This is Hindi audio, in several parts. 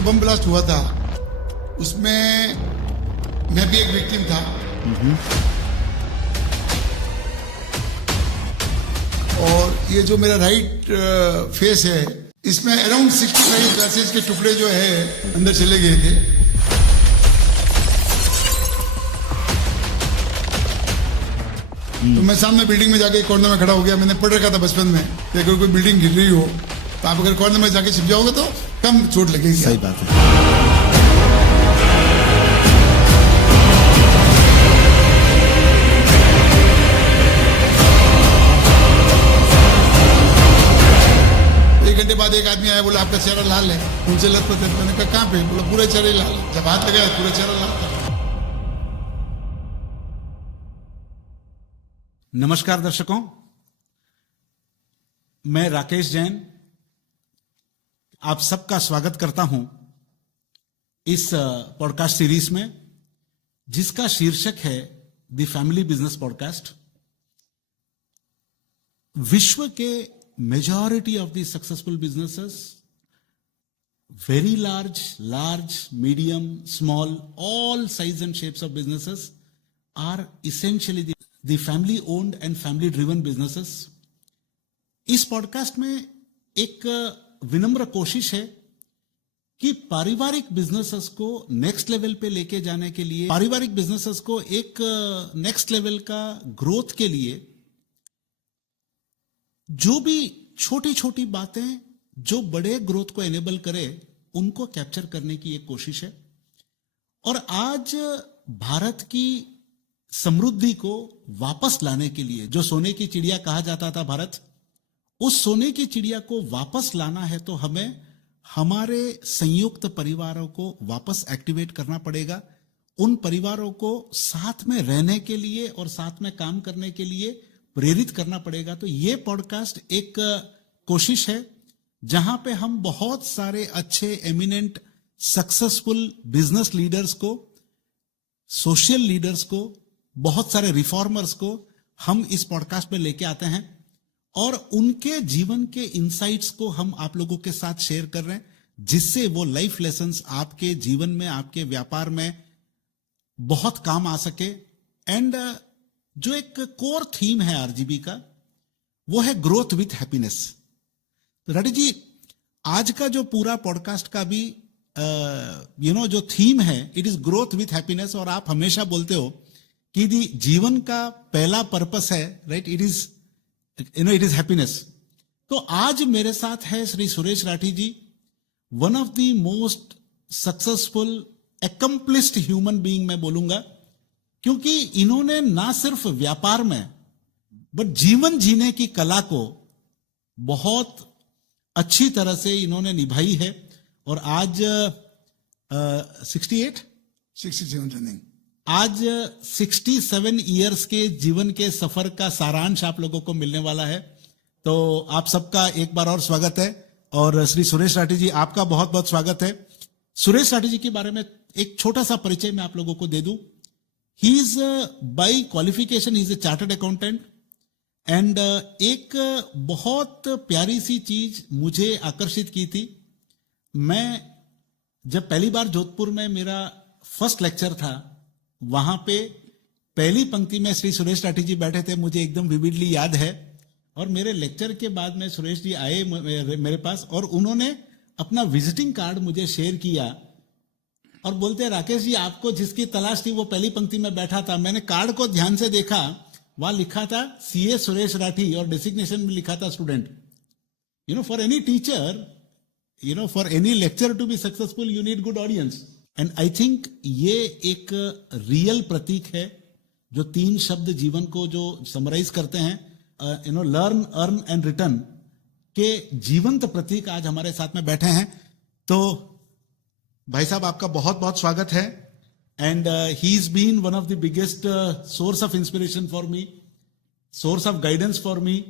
जो बम ब्लास्ट हुआ था उसमें मैं भी एक विक्टिम था। और ये जो मेरा राइट फेस है इसमें अराउंड 65 ग्लासेस के टुकड़े जो है अंदर चले गए थे। तो मैं सामने बिल्डिंग में जाके कॉर्नर में खड़ा हो गया। मैंने पढ़ रखा था बचपन में कि अगर कोई बिल्डिंग गिर रही हो तो आप अगर कॉर्नर में जाके छिप जाओगे तो कम चोट लगेगी। सही बात है। घंटे बाद एक आदमी आया, बोला आपका चेहरा लाल है, उनसे लथपथ है। मैंने कहा कहाँ पे? बोला पूरा चेहरा लाल है। जब हाथ लगाया पूरा चेहरा लाल था। नमस्कार दर्शकों, मैं राकेश जैन आप सबका स्वागत करता हूं इस पॉडकास्ट सीरीज में जिसका शीर्षक है द फैमिली बिजनेस पॉडकास्ट। विश्व के majority of these successful businesses, very large, medium, small, all size and shapes of businesses are essentially the family owned and family driven businesses. इस पॉडकास्ट में एक विनम्र कोशिश है कि पारिवारिक बिजनेसेस को नेक्स्ट लेवल पे लेके जाने के लिए, पारिवारिक बिजनेसेस को एक नेक्स्ट लेवल का ग्रोथ के लिए जो भी छोटी छोटी बातें जो बड़े ग्रोथ को एनेबल करे उनको कैप्चर करने की एक कोशिश है। और आज भारत की समृद्धि को वापस लाने के लिए, जो सोने की चिड़िया कहा जाता था भारत, उस सोने की चिड़िया को वापस लाना है तो हमें हमारे संयुक्त परिवारों को वापस एक्टिवेट करना पड़ेगा। उन परिवारों को साथ में रहने के लिए और साथ में काम करने के लिए प्रेरित करना पड़ेगा। तो ये पॉडकास्ट एक कोशिश है जहां पे हम बहुत सारे अच्छे एमिनेंट सक्सेसफुल बिजनेस लीडर्स को, सोशल लीडर्स को, बहुत सारे रिफॉर्मर्स को हम इस पॉडकास्ट में लेके आते हैं और उनके जीवन के इनसाइट्स को हम आप लोगों के साथ शेयर कर रहे हैं, जिससे वो लाइफ लेसन्स आपके जीवन में, आपके व्यापार में बहुत काम आ सके। एंड जो एक कोर थीम है आरजीबी का वो है ग्रोथ विथ हैप्पीनेस। तो राठी जी, आज का जो पूरा पॉडकास्ट का भी जो थीम है it is growth with happiness. और आप हमेशा बोलते हो कि जीवन का पहला पर्पस है, राइट, इट इज हैप्पीनेस। तो आज मेरे साथ है Shri Suresh Rathi ji, one of the most successful accomplished human being मैं बोलूंगा, क्योंकि इन्होंने ना सिर्फ व्यापार में बट जीवन जीने की कला को बहुत अच्छी तरह से इन्होंने निभाई है। और आज 67 रनिंग, आज 67 इयर्स के जीवन के सफर का सारांश आप लोगों को मिलने वाला है। तो आप सबका एक बार और स्वागत है। और श्री सुरेश राठी जी, आपका बहुत बहुत स्वागत है। सुरेश राठी जी के बारे में एक छोटा सा परिचय मैं आप लोगों को दे दूं। He is by qualification he is a chartered accountant and एक बहुत प्यारी सी चीज मुझे आकर्षित की थी। मैं जब पहली बार जोधपुर में मेरा फर्स्ट लेक्चर था, वहां पे पहली पंक्ति में श्री सुरेश राठी जी बैठे थे, मुझे एकदम विविडली याद है। और मेरे लेक्चर के बाद में सुरेश जी आए मेरे पास और उन्होंने अपना विजिटिंग कार्ड मुझे शेयर किया और बोलते राकेश जी, आपको जिसकी तलाश थी वो पहली पंक्ति में बैठा था। मैंने कार्ड को ध्यान से देखा, वहां लिखा था सीए सुरेश राठी और डेसिग्नेशन में लिखा था student. For any teacher, for any lecture to be successful you need good audience. And I think ये एक रियल प्रतीक है जो 3 शब्द जीवन को जो समराइज करते हैं, लर्न, अर्न एंड रिटर्न के जीवंत प्रतीक आज हमारे साथ में बैठे हैं। तो भाई साहब, आपका बहुत बहुत स्वागत है। And he is been one of the biggest source of inspiration for me, source of guidance for me.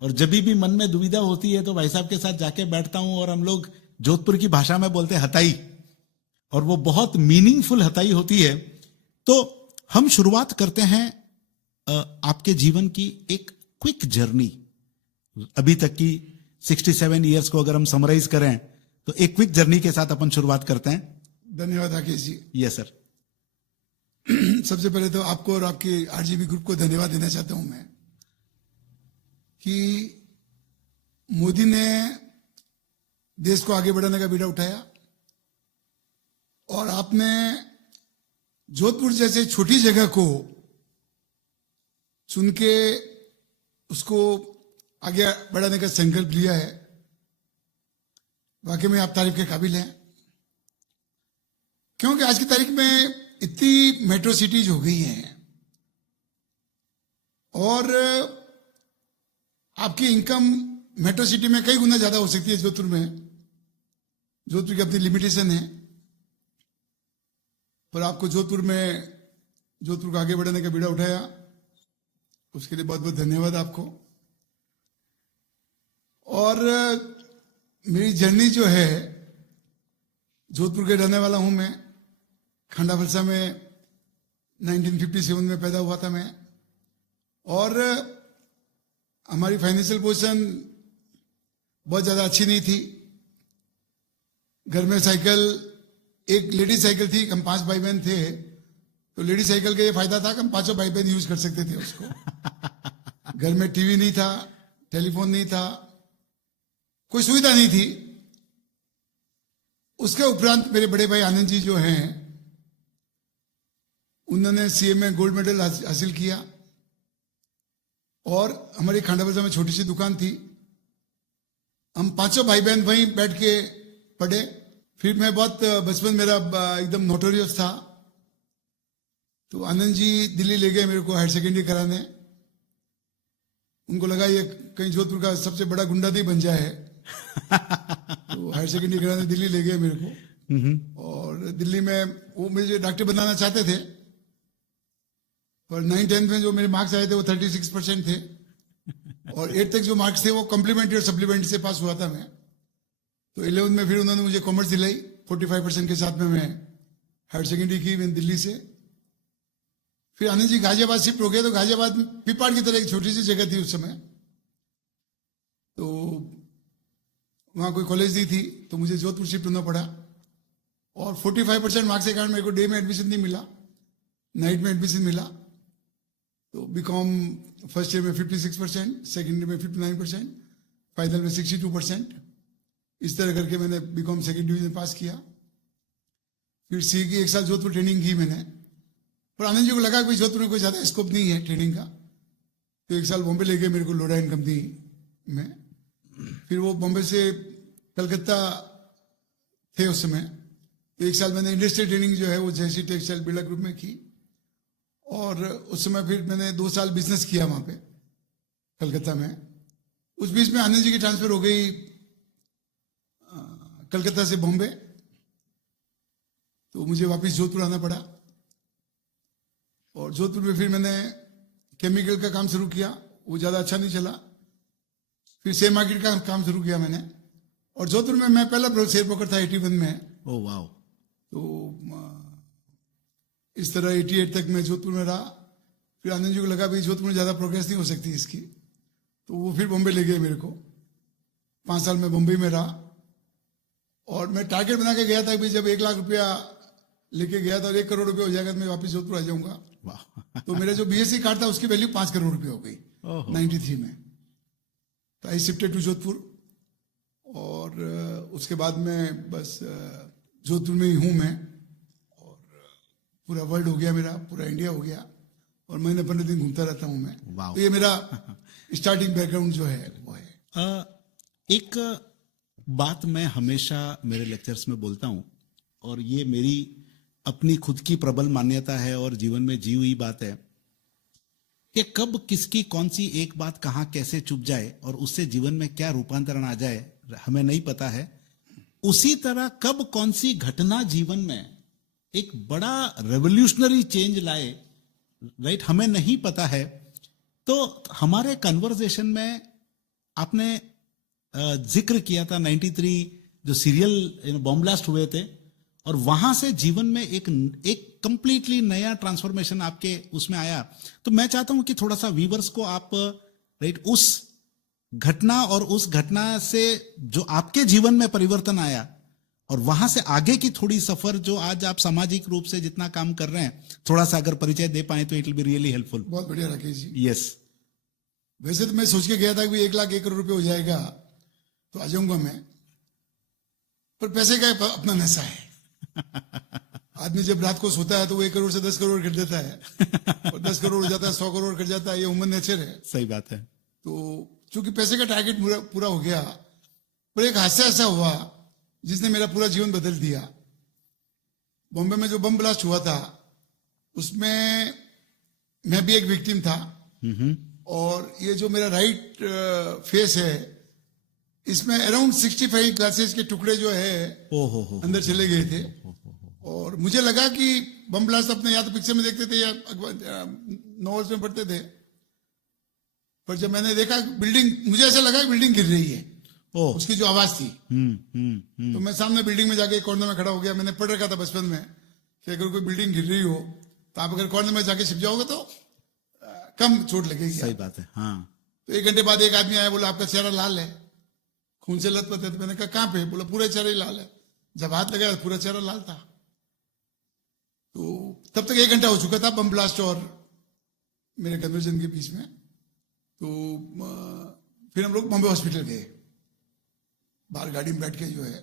और जब भी मन में दुविधा होती है तो भाई साहब के साथ जाके बैठता हूं और हम लोग जोधपुर की भाषा में बोलते हैं हताई, और वो बहुत मीनिंगफुल हताई होती है। तो हम शुरुआत करते हैं आपके जीवन की एक क्विक जर्नी, अभी तक की 67 इयर्स को अगर हम समराइज करें तो एक क्विक जर्नी के साथ अपन शुरुआत करते हैं। धन्यवाद राकेश जी। Yes sir. सबसे पहले तो आपको और आपके आरजीबी ग्रुप को धन्यवाद देना चाहता हूं मैं कि मोदी ने देश को आगे बढ़ाने का बीड़ा उठाया और आपने जोधपुर जैसे छोटी जगह को चुन के उसको आगे बढ़ाने का संकल्प लिया है। वाकई में आप तारीफ के काबिल हैं, क्योंकि आज की तारीख में इतनी मेट्रो सिटीज हो गई हैं और आपकी इनकम मेट्रो सिटी में कई गुना ज्यादा हो सकती है जोधपुर में। जोधपुर की अपनी लिमिटेशन है, पर आपको जोधपुर को आगे बढ़ाने का बीड़ा उठाया, उसके लिए बहुत बहुत धन्यवाद आपको। और मेरी जर्नी जो है, जोधपुर के रहने वाला हूं मैं। खंडा फलसा में 1957 में पैदा हुआ था मैं, और हमारी फाइनेंशियल पोजीशन बहुत ज्यादा अच्छी नहीं थी। घर में साइकिल, एक लेडी साइकिल थी, हम 5 भाई बहन थे, तो लेडी साइकिल का ये फायदा था कि हम 5 भाई बहन यूज कर सकते थे उसको। घर में टीवी नहीं था, टेलीफोन नहीं था, कोई सुविधा नहीं थी। उसके उपरांत मेरे बड़े भाई आनंद जी जो हैं, उन्होंने सीए में गोल्ड मेडल हासिल किया और हमारी खांडाबजा में छोटी सी दुकान थी। हम 5 भाई बहन वहीं बैठ के पढ़े। फिर मैं बहुत बचपन मेरा एकदम नोटोरियस था, तो आनंद जी दिल्ली ले गए मेरे को हायर सेकेंडरी कराने। उनको लगा ये कहीं जोधपुर का सबसे बड़ा गुंडा भी बन जाए, तो हायर सेकेंडरी कराने दिल्ली ले गए मेरे को। और दिल्ली में वो मुझे डॉक्टर बनाना चाहते थे, पर 9th-10th में जो मेरे मार्क्स आए थे वो 36% थे, और 8th तक जो मार्क्स थे वो कॉम्प्लीमेंट्री और सप्लीमेंट्री से पास हुआ था मैं। तो 11th में फिर उन्होंने मुझे कॉमर्स दिलाई 45% के साथ में मैं हायर सेकेंडरी की मैंने दिल्ली से। फिर आनंद जी गाजियाबाद शिफ्ट हो गए, तो गाजियाबाद पिपाड़ की तरह एक छोटी सी जगह थी उस समय, तो वहां कोई कॉलेज नहीं थी, तो मुझे जोधपुर शिफ्ट होना पड़ा। और 45% मार्क्स के कारण मेरे को डे में एडमिशन नहीं मिला, नाइट में एडमिशन मिला। तो बीकॉम फर्स्ट ईयर में 56%, सेकेंड ईयर में 59%, फाइनल में 62%। इस तरह करके मैंने बीकॉम सेकेंड डिवीजन पास किया। फिर सी की 1 साल जोधपुर ट्रेनिंग की मैंने, पर आनंद जी को लगा कि जोधपुर में कोई ज्यादा स्कोप नहीं है ट्रेनिंग का, तो 1 साल बॉम्बे ले गए मेरे को लोडा एंड कंपनी में। फिर वो बॉम्बे से कलकत्ता थे उस समय, तो 1 साल मैंने इंडस्ट्रियल ट्रेनिंग जो है वो जयसी टेक्सटाइल बिरला ग्रुप में की। और उस समय फिर मैंने 2 साल बिजनेस किया वहां पे कलकत्ता में। उस बीच में आनंद जी की ट्रांसफर हो गई कलकत्ता से बॉम्बे, तो मुझे वापस जोधपुर आना पड़ा। और जोधपुर में फिर मैंने केमिकल का काम शुरू किया, वो ज्यादा अच्छा नहीं चला। फिर शेयर मार्केट का काम शुरू किया मैंने, और जोधपुर में मैं पहला शेयर ब्रोकर था 81 में। Oh wow. तो इस तरह 88 तक मैं जोधपुर में रहा। फिर आनंद जी को लगा भाई जोधपुर में ज्यादा प्रोग्रेस नहीं हो सकती इसकी, तो वो फिर बॉम्बे ले गए मेरे को। 5 साल में बॉम्बे में रहा, और मैं टारगेट बना के गया था कि जब 1 लाख रुपया लेके गया था और 1 करोड़ रुपया हो जाएगा तो मैं वापस जोधपुर आ जाऊंगा। तो मेरा जो बीएससी कार्ड था उसकी वैल्यू 5 करोड़ रुपया हो गई 93 में। तो आई शिफ्टेड टू जोधपुर, और उसके बाद में बस जोधपुर में ही हूं मैं, और पूरा वर्ल्ड हो गया मेरा, पूरा इंडिया हो गया, और महीने 15 दिन घूमता रहता हूं मैं। तो ये मेरा स्टार्टिंग बैकग्राउंड जो है वो है। एक बात मैं हमेशा मेरे लेक्चर्स में बोलता हूं, और ये मेरी अपनी खुद की प्रबल मान्यता है और जीवन में जी हुई बात है, कि कब किसकी कौन सी एक बात कहां कैसे चुप जाए और उससे जीवन में क्या रूपांतरण आ जाए हमें नहीं पता है। उसी तरह कब कौन सी घटना जीवन में एक बड़ा रेवोल्यूशनरी चेंज लाए, राइट, हमें नहीं पता है। तो हमारे कन्वर्सेशन में आपने जिक्र किया था 93 जो सीरियल बॉम्ब ब्लास्ट हुए थे, और वहां से जीवन में एक कंप्लीटली नया ट्रांसफॉर्मेशन आपके उसमें आया। तो मैं चाहता हूं कि थोड़ा सा व्यूअर्स को आप, राइट, उस घटना और उस घटना से जो आपके जीवन में परिवर्तन आया और वहां से आगे की थोड़ी सफर जो आज आप सामाजिक रूप से जितना काम कर रहे हैं, थोड़ा सा अगर परिचय दे पाए तो it will be really helpful. बहुत बढ़िया राकेश जी। यस। वैसे तो मैं सोच के गया था कि 1,01,00,000 रुपए हो जाएगा तो आ जाऊंगा मैं, पर पैसे का अपना नशा है। आदमी जब रात को सोता है तो वो 1 करोड़ से 10 करोड़ कर देता है, और 10 करोड़ हो जाता है, 100 करोड़ कर जाता है, ये ह्यूमन नेचर है। सही बात है। तो चूंकि पैसे का टारगेट पूरा हो गया, पर एक हादसा ऐसा हुआ जिसने मेरा पूरा जीवन बदल दिया। बॉम्बे में जो बम ब्लास्ट हुआ था उसमें मैं भी एक विक्टिम था, और ये जो मेरा राइट फेस है इसमें अराउंड 65 ग्लासेस के टुकड़े जो है अंदर चले गए थे। और मुझे लगा कि बम ब्लास्ट अपने या तो पिक्चर में देखते थे या नॉवेल्स में पढ़ते थे, पर जब मैंने देखा बिल्डिंग, मुझे ऐसा लगा कि बिल्डिंग गिर रही है। उसकी जो आवाज थी, तो मैं सामने बिल्डिंग में जाके कॉर्नर में खड़ा हो गया। मैंने पढ़ रखा था बचपन में कि अगर कोई बिल्डिंग गिर रही हो तो आप अगर कॉर्नर में जाके छिप जाओगे तो कम चोट लगेगी। सही बात है। हाँ। तो 1 घंटे बाद एक आदमी आया, बोला आपका चेहरा लाल है, खून से लथपथ है। तो मैंने कहा कहाँ पे? बोला पूरा चेहरा ही लाल है। जब हाथ लगाया पूरा चेहरा लाल था। तो तब तक 1 घंटा हो चुका था बम ब्लास्ट और मेरे कन्वर्जन के बीच में। तो फिर हम लोग बॉम्बे हॉस्पिटल गए, बाहर गाड़ी में बैठ के जो है,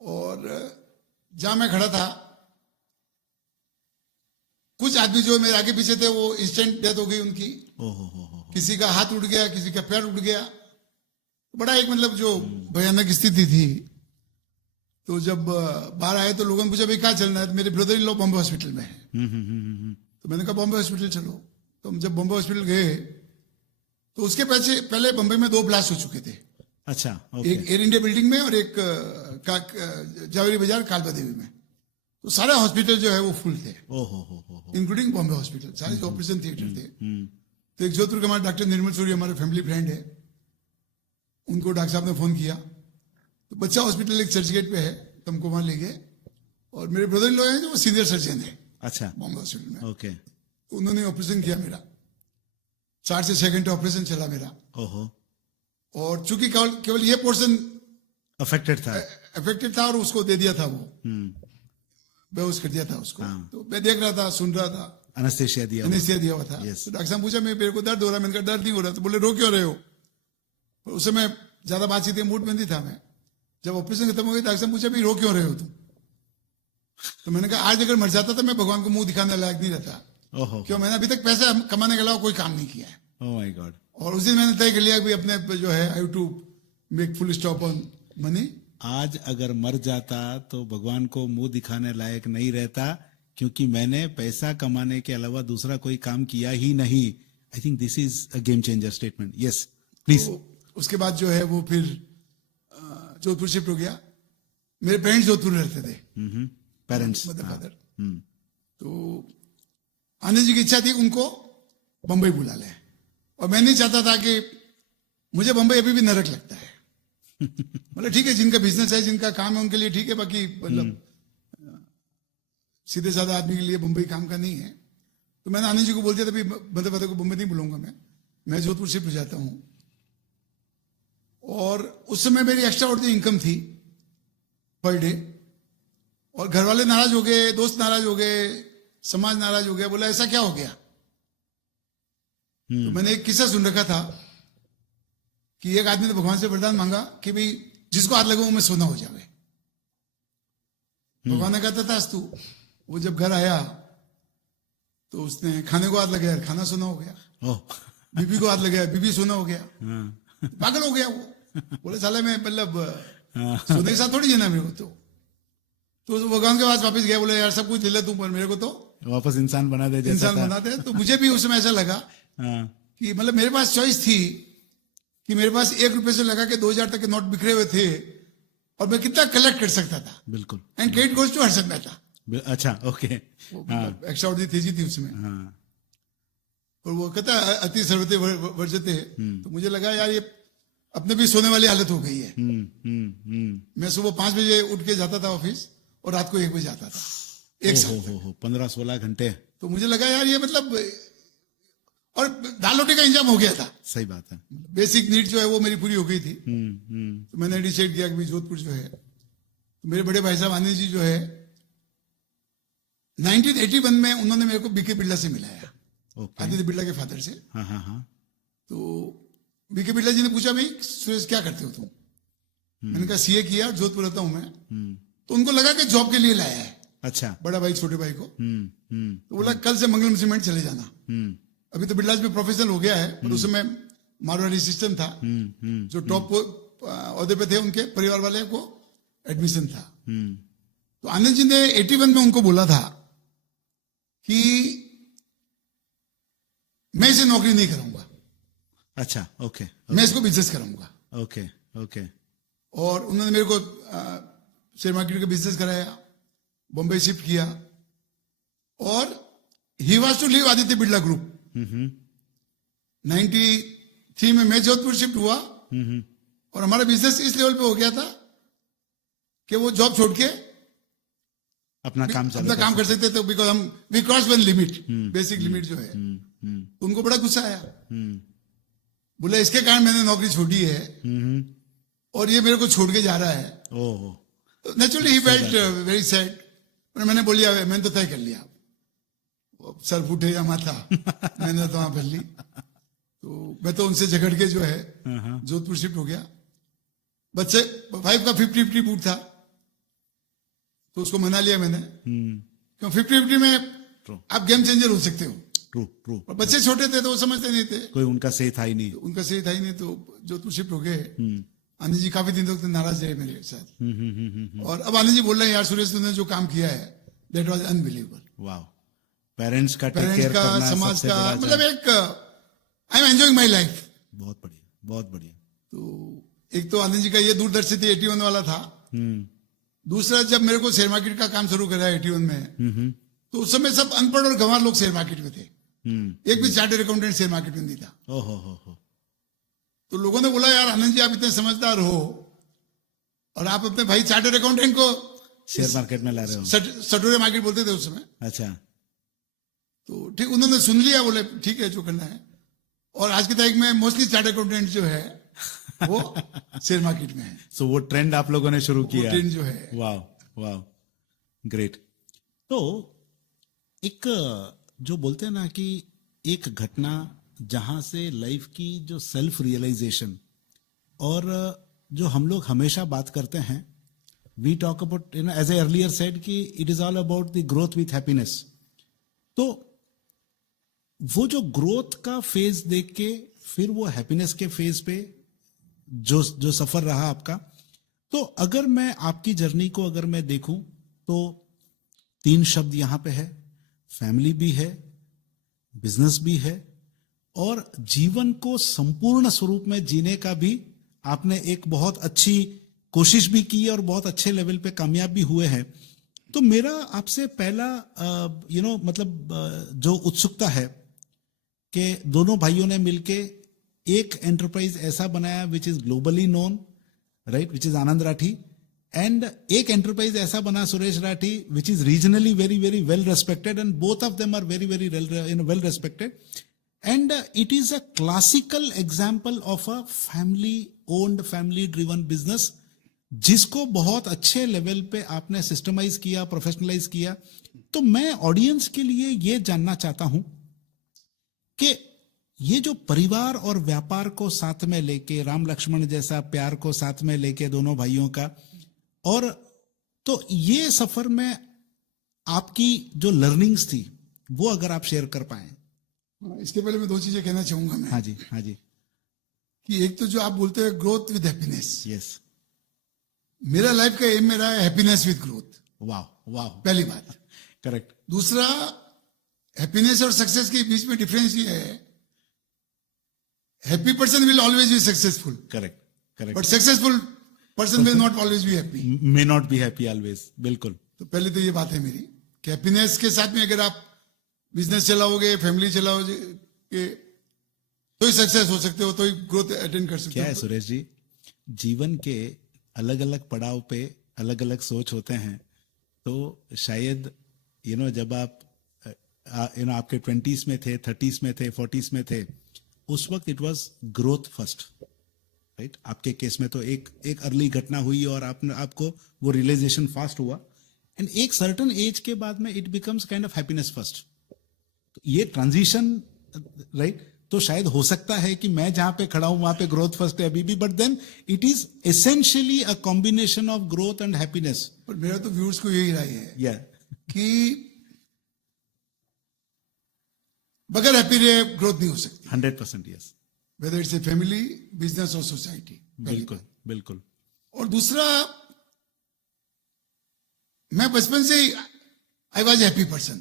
और जहां मैं खड़ा था कुछ आदमी जो मेरे आगे पीछे थे वो इंस्टेंट डेथ हो गई उनकी। किसी का हाथ उड़ गया, किसी का पैर उड़ गया। बड़ा एक मतलब जो भयानक स्थिति थी। तो जब बाहर आए तो लोगों ने पूछा भाई कहाँ चलना है? तो मेरे brother in law Bombay hospital में है। तो मैंने कहा बॉम्बे हॉस्पिटल चलो। तो हम जब बॉम्बे हॉस्पिटल गए तो उसके पहले बॉम्बे में 2 ब्लास्ट हो चुके थे। अच्छा। एक एयर इंडिया बिल्डिंग में और एक जावेरी बाजार कालबा देवी में। तो सारे हॉस्पिटल जो है वो फुल थे, इंक्लूडिंग बॉम्बे हॉस्पिटल। सारे जो ऑपरेशन थिएटर थे। तो एक जोधपुर के हमारे डॉक्टर निर्मल सूरी हमारे फैमिली फ्रेंड है, उनको डॉक्टर साहब ने फोन किया। तो बच्चा हॉस्पिटल एक चर्चगेट पे है, तो हमको वहां ले गए। और मेरे ब्रदर इन लॉ हैं जो वो सीनियर सर्जन है। अच्छा। बॉम्बे हॉस्पिटल में। ओके। तो उन्होंने ऑपरेशन किया मेरा। 4 से 6 घंटे ऑपरेशन चला मेरा। और चूंकि केवल ये पोर्शन अफेक्टेड था और उसको दे दिया था, वो बेहोश कर दिया था उसको। तो मैं देख रहा था, सुन रहा था। एनेस्थीसिया दिया हुआ था। तो डॉक्टर साहब पूछा मेरे को दर्द हो रहा है? मैंने कहा दर्द नहीं हो रहा। तो बोले रो क्यों रहे हो? उस समय ज्यादा बातचीत मूड में नहीं था मैं। जब ऑपरेशन खत्म हो गया डॉक्टर साहब पूछा भाई रो क्यों रहे हो तुम? तो मैंने कहा आज अगर मर जाता तो मैं भगवान को मुंह दिखाने लायक नहीं रहता। क्यों? मैंने अभी तक पैसा कमाने के अलावा कोई काम नहीं किया है। Oh my God. और उस दिन मैंने तय कर लिया कि अपने जो है I have to make full stop on money. आज अगर मर जाता तो भगवान को मुंह दिखाने लायक नहीं रहता, क्योंकि मैंने पैसा कमाने के अलावा दूसरा कोई काम किया ही नहीं। I think this is a game changer statement. Yes please. उसके बाद जो है वो फिर जोधपुर शिफ्ट हो गया। मेरे पेरेंट्स जोधपुर में रहते थे। Parents mother father. तो आने जी की इच्छा थी उनको बंबई बुला ले, और मैं नहीं चाहता था कि मुझे बंबई अभी भी नरक लगता है। मतलब ठीक है, जिनका बिजनेस है, जिनका काम है, उनके लिए ठीक है। बाकी मतलब सीधे साधा आदमी के लिए बंबई काम का नहीं है। तो मैंने आनंद जी को बोल दिया था भाई मदर फादर को बंबई नहीं बुलाऊंगा मैं जोधपुर शिफ्ट हो जाता हूं। और उस समय मेरी एक्स्ट्रा ऑर्डिनरी इनकम थी पर डे। और घर वाले नाराज हो गए, दोस्त नाराज हो गए, समाज नाराज हो गया। बोला ऐसा क्या हो गया? तो मैंने एक किस्सा सुन रखा था कि एक आदमी ने भगवान से वरदान मांगा कि भाई जिसको हाथ लगे वो में सोना हो जाए। भगवान ने कहा था तू। वो जब घर आया तो उसने खाने को हाथ लगाया, खाना सोना हो गया। बीबी को हाथ लगाया, बीबी सोना हो गया। पागल हो गया वो। बोले साले मैं मतलब सोने के साथ थोड़ी जीना मेरे को। तो भगवान के पास वापस गया। बोले यार सब कुछ ले ले तू, पर मेरे को तो वापस इंसान बना दे। इंसान बना दे। तो मुझे भी उस समय ऐसा लगा कि मतलब मेरे पास चॉइस थी कि मेरे पास 1 रुपए से लगा के 2000 तक के नोट बिखरे हुए थे, और मैं कितना कलेक्ट कर सकता था। बिल्कुल। And credit goes to Harshad Mehta. अच्छा ओके। एक्स्ट्रा ऑर्डिनरी तेजी थी उसमें। और वो कहता अति सर्वते वर्जते। तो मुझे लगा यार ये अपने भी सोने वाली हालत हो गई है। मैं सुबह 5 बजे उठ के जाता था ऑफिस और रात को 1 बजे आता था, एक साथ 15-16 घंटे। तो मुझे लगा यार ये मतलब, और दाल रोटी का इंतजाम हो गया था। सही बात है। बेसिक नीड जो है वो मेरी पूरी हो गई थी। तो मैंने डिसाइड किया कि जोधपुर जो है, तो मेरे बड़े भाई साहब आनंद जी जो है 1981 में उन्होंने मेरे को बीके बिरला से मिलाया, आदित्य बिरला के फादर से। हाँ हाँ हाँ। तो बीके बिरला जी ने पूछा, भाई सुरेश क्या करते हो तुम? मैंने कहा सीए किया, जोधपुर रहता हूं मैं। तो उनको लगा कि जॉब के लिए लाया है, अच्छा, बड़ा भाई छोटे भाई को। तो बोला कल से मंगलम सीमेंट चले जाना। अभी तो बिरलाज में प्रोफेशनल हो गया है, पर उस समय मारवाड़ी सिस्टम था, जो टॉप ओहदे पे थे उनके परिवार वाले को एडमिशन था। तो आनंद जी ने 81 में उनको बोला था कि मैं इसे नौकरी नहीं कराऊंगा, अच्छा, ओके, मैं इसको बिजनेस कराऊंगा। Okay okay. और उन्होंने मेरे को शेयर मार्केट का बिजनेस कराया, बॉम्बे शिफ्ट किया, और he was to leave Aditya Birla group. 93 में मैं जोधपुर शिफ्ट हुआ, और हमारा बिजनेस इस लेवल पे हो गया था कि वो जॉब छोड़ के अपना काम कर सकते थे, बिकॉज हम we cross one limit, basic limit जो है। उनको बड़ा गुस्सा आया, बोले इसके कारण मैंने नौकरी छोड़ी है और ये मेरे को छोड़ के जा रहा है। तो naturally he felt very sad. मैंने बोलिया, मैंने तो तय कर लिया, सर फूटे या माथा, मैंने तो वहां भर ली। तो मैं तो उनसे झगड़ के जो है जोधपुर शिफ्ट हो गया। बच्चे वाइफ का 50-50 बूट था, तो उसको मना लिया मैंने, क्यों 50-50 में आप गेम चेंजर हो सकते हो। ट्रू। और बच्चे छोटे थे तो वो समझते नहीं थे, कोई उनका सही था ही नहीं, तो जोधपुर शिफ्ट हो गए। आनंद जी काफी दिन तक नाराज रहे मेरे साथ। और अब आनंद जी बोल रहे हैं, यार सुरेश तूने जो काम किया है दैट वाज अनबिलीवेबल। वाह, पेरेंट्स का करना, समाज का, मतलब एक I am enjoying my life. बहुत बढ़िया, बहुत बढ़िया। तो एक तो आनंद जी का ये दूरदर्शी थी, 81 वाला था। दूसरा, जब मेरे को शेयर मार्केट का काम शुरू करा 81 में, तो उस समय सब अनपढ़ और गंवार लोग शेयर मार्केट में थे। एक भी चार्टर्ड अकाउंटेंट शेयर मार्केट में नहीं था। तो लोगों ने बोला, यार आनंद जी आप इतने समझदार हो और आप अपने भाई चार्टर्ड अकाउंटेंट को शेयर मार्केट में ला रहे हो। सटोरे मार्केट बोलते थे उस समय। अच्छा, तो ठीक, उन्होंने सुन लिया, बोले ठीक है जो करना है। और आज की तारीख में मोस्टली चार्टर्ड अकाउंटेंट जो है वो शेयर मार्केट में है। सो वो ट्रेंड आप लोगों ने शुरू किया, ट्रेंड जो है। वाह, ग्रेट। तो एक जो बोलते हैं ना कि एक घटना जहां से लाइफ की जो सेल्फ रियलाइजेशन, और जो हम लोग हमेशा बात करते हैं, we talk about, as a earlier said कि it is all about the growth with happiness. तो वो जो ग्रोथ का फेज देख के फिर वो हैप्पीनेस के फेज पे जो सफर रहा आपका, तो अगर मैं आपकी जर्नी को अगर मैं देखूं तो 3 शब्द यहां पे है, फैमिली भी है, बिजनेस भी है, और जीवन को संपूर्ण स्वरूप में जीने का भी आपने एक बहुत अच्छी कोशिश भी की और बहुत अच्छे लेवल पे कामयाब भी हुए हैं। तो मेरा आपसे पहला मतलब जो उत्सुकता है कि दोनों भाइयों ने मिलके एक एंटरप्राइज ऐसा बनाया which is globally known, right, which is Anand Rathi, and एक एंटरप्राइज ऐसा बना Suresh Rathi which is regionally very very well respected, and both of them are very very well respected, and it is a classical example of a family owned, family driven business, जिसको बहुत अच्छे लेवल पे आपने सिस्टमाइज किया, प्रोफेशनलाइज किया। तो मैं ऑडियंस के लिए ये जानना चाहता हूं कि ये जो परिवार और व्यापार को साथ में लेके, राम लक्ष्मण जैसा प्यार को साथ में लेके दोनों भाइयों का, और तो ये सफर में आपकी जो लर्निंग्स थी वो अगर आप शेयर कर पाए। इसके पहले मैं 2 चीजें कहना चाहूंगा मैं। हाँ जी। कि एक तो जो आप बोलते हैं ग्रोथ विद हैप्पीनेस, यस, मेरा लाइफ का एम मेरा है हैप्पीनेस विद ग्रोथ। वाह, पहली बात। करेक्ट। दूसरा, हैप्पीनेस और सक्सेस के बीच में डिफरेंस ये है, happy person will always be successful, correct, but successful person will not always be happy, may not be happy always. बिल्कुल। तो पहले तो ये बात है मेरी कि हैप्पीनेस के साथ में अगर आप बिजनेस चलाओगे, फैमिली चलाओगे, तो ही सक्सेस हो सकते हो, तो ही ग्रोथ अटेंड कर सकते हो। क्या है सुरेश जी, जीवन के अलग अलग पड़ाव पे अलग अलग सोच होते हैं। तो शायद जब आप आपके 20s में थे, 30s में थे, 40s में थे, उस वक्त it was growth first, right. आपके केस में तो एक अर्ली घटना हुई और आपको वो रियलाइजेशन फास्ट हुआ, एंड एक सर्टन एज के बाद में it becomes kind of happiness first. तो ये ट्रांजिशन, राइट, तो शायद हो सकता है कि मैं जहां पे खड़ा हूं वहां पे ग्रोथ फर्स्ट है अभी भी, but then it is essentially a combination of growth and happiness. पर मेरा तो व्यूअर्स को यही राय है या कि बगैर हैप्पी रहे ग्रोथ नहीं हो सकती. 100% yes. Whether it's a family, business और सोसाइटी. बिल्कुल बिल्कुल. और दूसरा, मैं बचपन से ही आई वॉज हैप्पी पर्सन.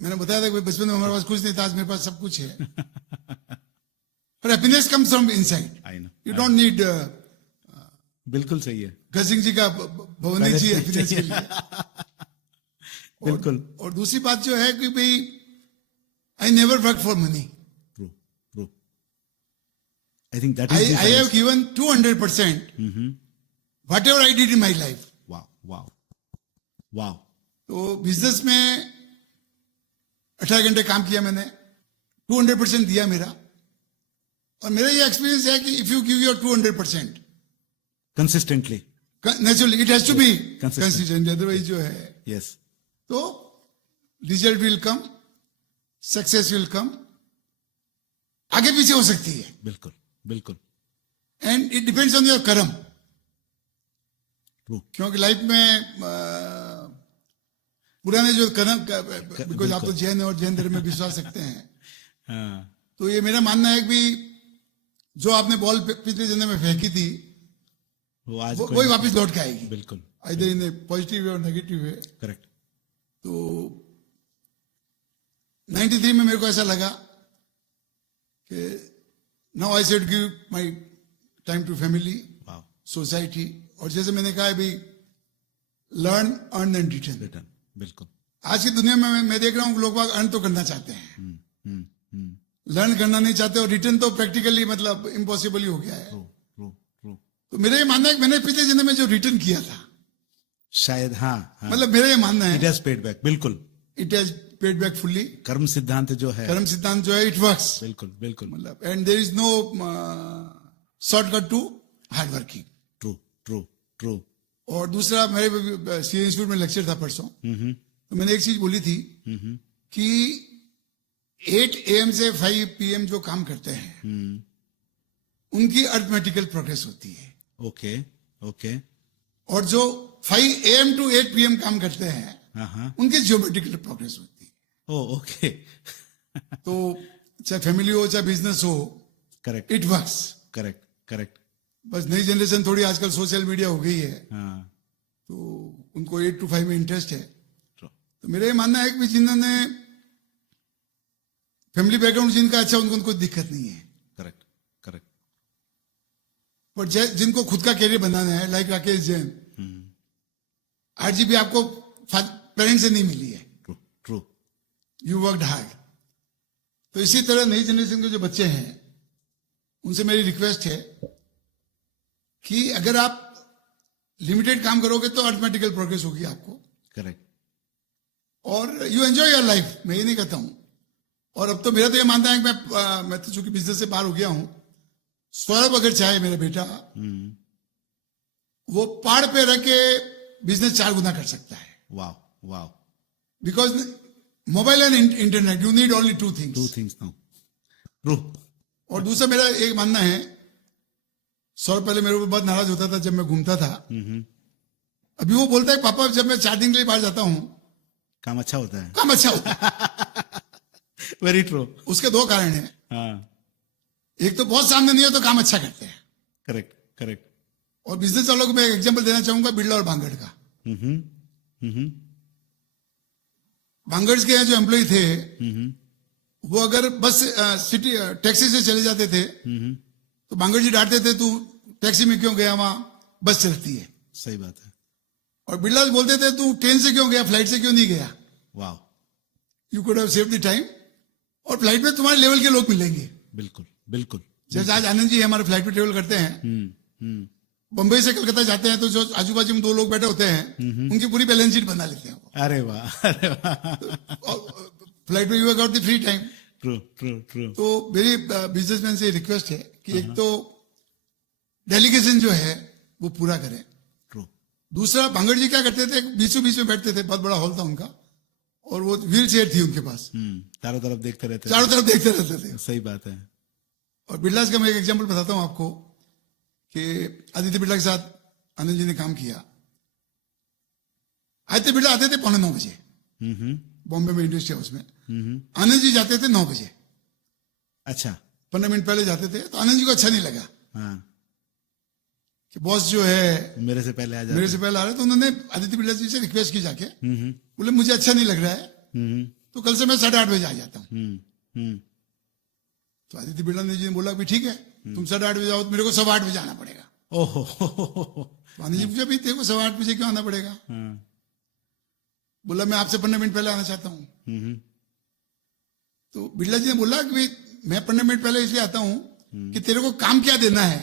मैंने बताया था कि बचपन में हमारे पास कुछ नहीं था, आज मेरे पास सब कुछ है. पर happiness comes from inside. I know. You don't need. बिल्कुल सही है. गसिंग जी का भवनी जी हैप्पीनेस के लिए. बिल्कुल. और दूसरी बात जो है कि भाई I never work for money. True true. I think that I is have given 200% what ever I did in my life. Wow wow wow. तो बिजनेस में 18 घंटे काम किया मैंने, 200% दिया मेरा. और मेरा ये एक्सपीरियंस है कि if you give your 200% consistently, naturally it has to be Consistent. Consistent, otherwise जो है यस. तो result will come, success will come. आगे पीछे हो सकती है, बिल्कुल बिल्कुल. And it depends on your karma. True. क्योंकि लाइफ में पुराने जो कर्म, बिकॉज आप तो जैन और जैन धर्म में विश्वास रखते हैं, हाँ. तो ये मेरा मानना है कि जो आपने बॉल पिछले जन्म में फेंकी थी वो आज वही वापस लौट के आएगी, बिल्कुल. आइदर इन पॉजिटिव वे और नेगेटिव वे. करेक्ट. तो 93 में मेरे को ऐसा लगा कि now I should give my time to family, wow. Society. और जैसे मैंने कहा है भाई, learn, earn and return. Return. बिल्कुल. आज की दुनिया में मैं देख रहा हूँ लोग बाग अर्न तो करना चाहते हैं, लर्न करना नहीं चाहते, और रिटर्न तो प्रैक्टिकली मतलब इम्पॉसिबल ही हो गया है. True true true. तो मेरा ये मानना है कि मैंने पिछले जन्म में जो रिटर्न किया था, शायद हाँ, हाँ. मतलब मेरा ये मानना इट है हैज पेड बैक. बिल्कुल. It has paid back fully. कर्म सिद्धांत जो है, कर्म सिद्धांत जो है, इट वर्क्स. बिल्कुल बिल्कुल. मतलब and there is no shortcut to hard working. True true true. और दूसरा, मेरे सीए इंस्टीट्यूट में लेक्चर था परसों, तो मैंने एक चीज बोली थी कि 8 AM से 5 PM जो काम करते हैं उनकी अर्थमेटिकल प्रोग्रेस होती है. Okay okay. और जो 5 AM to 8 PM काम करते हैं हाँ. उनकी जियोमेट्रिकल प्रोग्रेस होती है. ओ ओके. तो चाहे फैमिली हो चाहे बिजनेस हो, correct it works. Correct correct. बस नई जनरेशन थोड़ी आजकल सोशल मीडिया हो गई है, हाँ. तो उनको 8 to 5 में इंटरेस्ट है. True. तो मेरा ये मानना है कि जिन्होंने फैमिली बैकग्राउंड जिनका अच्छा, उनको कोई दिक्कत नहीं है. Correct correct. पर जिनको खुद का कैरियर बनाना है, लाइक राकेश जैन, RGB आपको पेरेंट्स से नहीं मिली है, true true. You worked hard. तो इसी तरह नई जनरेशन के जो बच्चे हैं उनसे मेरी रिक्वेस्ट है कि अगर आप लिमिटेड काम करोगे तो ऑटोमेटिकल प्रोग्रेस होगी आपको, करेक्ट. और यू एंजॉय योर लाइफ. मैं ये नहीं कहता हूं. और अब तो मेरा तो ये मानना है कि मैं तो चूंकि बिजनेस से बाहर हो गया हूं, सौरभ अगर चाहे, मेरा बेटा, वो पहाड़ पे रह के बिजनेस 4 गुना कर सकता है. Wow wow. Because mobile and internet, you need only 2 things. 2 things now. True. और दूसरा मेरा एक मानना है, सौरभ पहले मेरे ऊपर बहुत नाराज होता था जब मैं घूमता था. अभी वो बोलता है पापा जब मैं 4 दिन के लिए बाहर जाता हूं काम अच्छा होता है. काम अच्छा होता है. Very true. उसके 2 कारण हैं. हाँ. एक तो बहुत सामने नहीं हो तो काम अच्छा करते हैं. Correct correct. और बिजनेस वालों को मैं एक एग्जांपल देना चाहूंगा, बिरला और बांगड़ का. बांगड़ के यहाँ जो एम्प्लॉय थे, वो अगर बस सिटी टैक्सी से चले जाते थे तो बांगड़ जी डांटते थे, तू टैक्सी में क्यों गया, वहां बस चलती है. सही बात है. और बिरला बोलते थे, तू ट्रेन से क्यों गया, फ्लाइट से क्यों नहीं गया. Wow. You could have saved the time, और फ्लाइट में तुम्हारे लेवल के लोग मिलेंगे. बिल्कुल बिल्कुल. जैसे आज आनंद जी हमारे फ्लाइट पे ट्रेवल करते हैं, बंबई से कलकत्ता जाते हैं, तो जो आजू बाजू में 2 लोग बैठे होते हैं उनकी पूरी बैलेंस शीट बना लेते हैं. अरे वाह अरे वाह. फ्लाइट में you got the free time. True true true. तो मेरी बिजनेसमैन से रिक्वेस्ट है कि एक तो डेलीगेशन जो है वो पूरा करें, ट्रू, दूसरा भांगड़ जी क्या करते थे, बीचों बीच में बैठते थे, बहुत बड़ा हॉल था उनका, और वो व्हील चेयर थी उनके पास, चारों तरफ देखते रहते चारों तरफ देखते रहते थे। सही बात है। और बिरलास का मैं एक एग्जांपल बताता हूं आपको कि आदित्य बिरला के साथ आनंद जी ने काम किया। आदित्य बिरला आते थे 9:15 बजे बॉम्बे में इंडस्ट्री हाउस में, आनंद जी जाते थे 9 बजे, अच्छा, 15 मिनट पहले जाते थे। तो आनंद जी को अच्छा नहीं लगा हाँ, कि बॉस जो है मेरे से पहले आ जाते मेरे से पहले आ रहे, तो उन्होंने आदित्य बिरला जी से रिक्वेस्ट की जाके, बोले मुझे अच्छा नहीं लग रहा है, तो कल से मैं 8:30 बजे आ जाता हूँ। तो आदित्य बिरला जी ने बोला कि ठीक है, तुम 8:30 बजे आओ तो मेरे को 8:15 बजे आना पड़ेगा। ओहो, तो आनंद जी पूछा, भाई तेरे को 8:15 बजे क्यों आना पड़ेगा? बोला मैं आपसे 15 मिनट पहले आना चाहता हूँ। तो बिरला जी ने बोला कि भाई मैं 15 मिनट पहले इसलिए आता हूँ कि तेरे को काम क्या देना है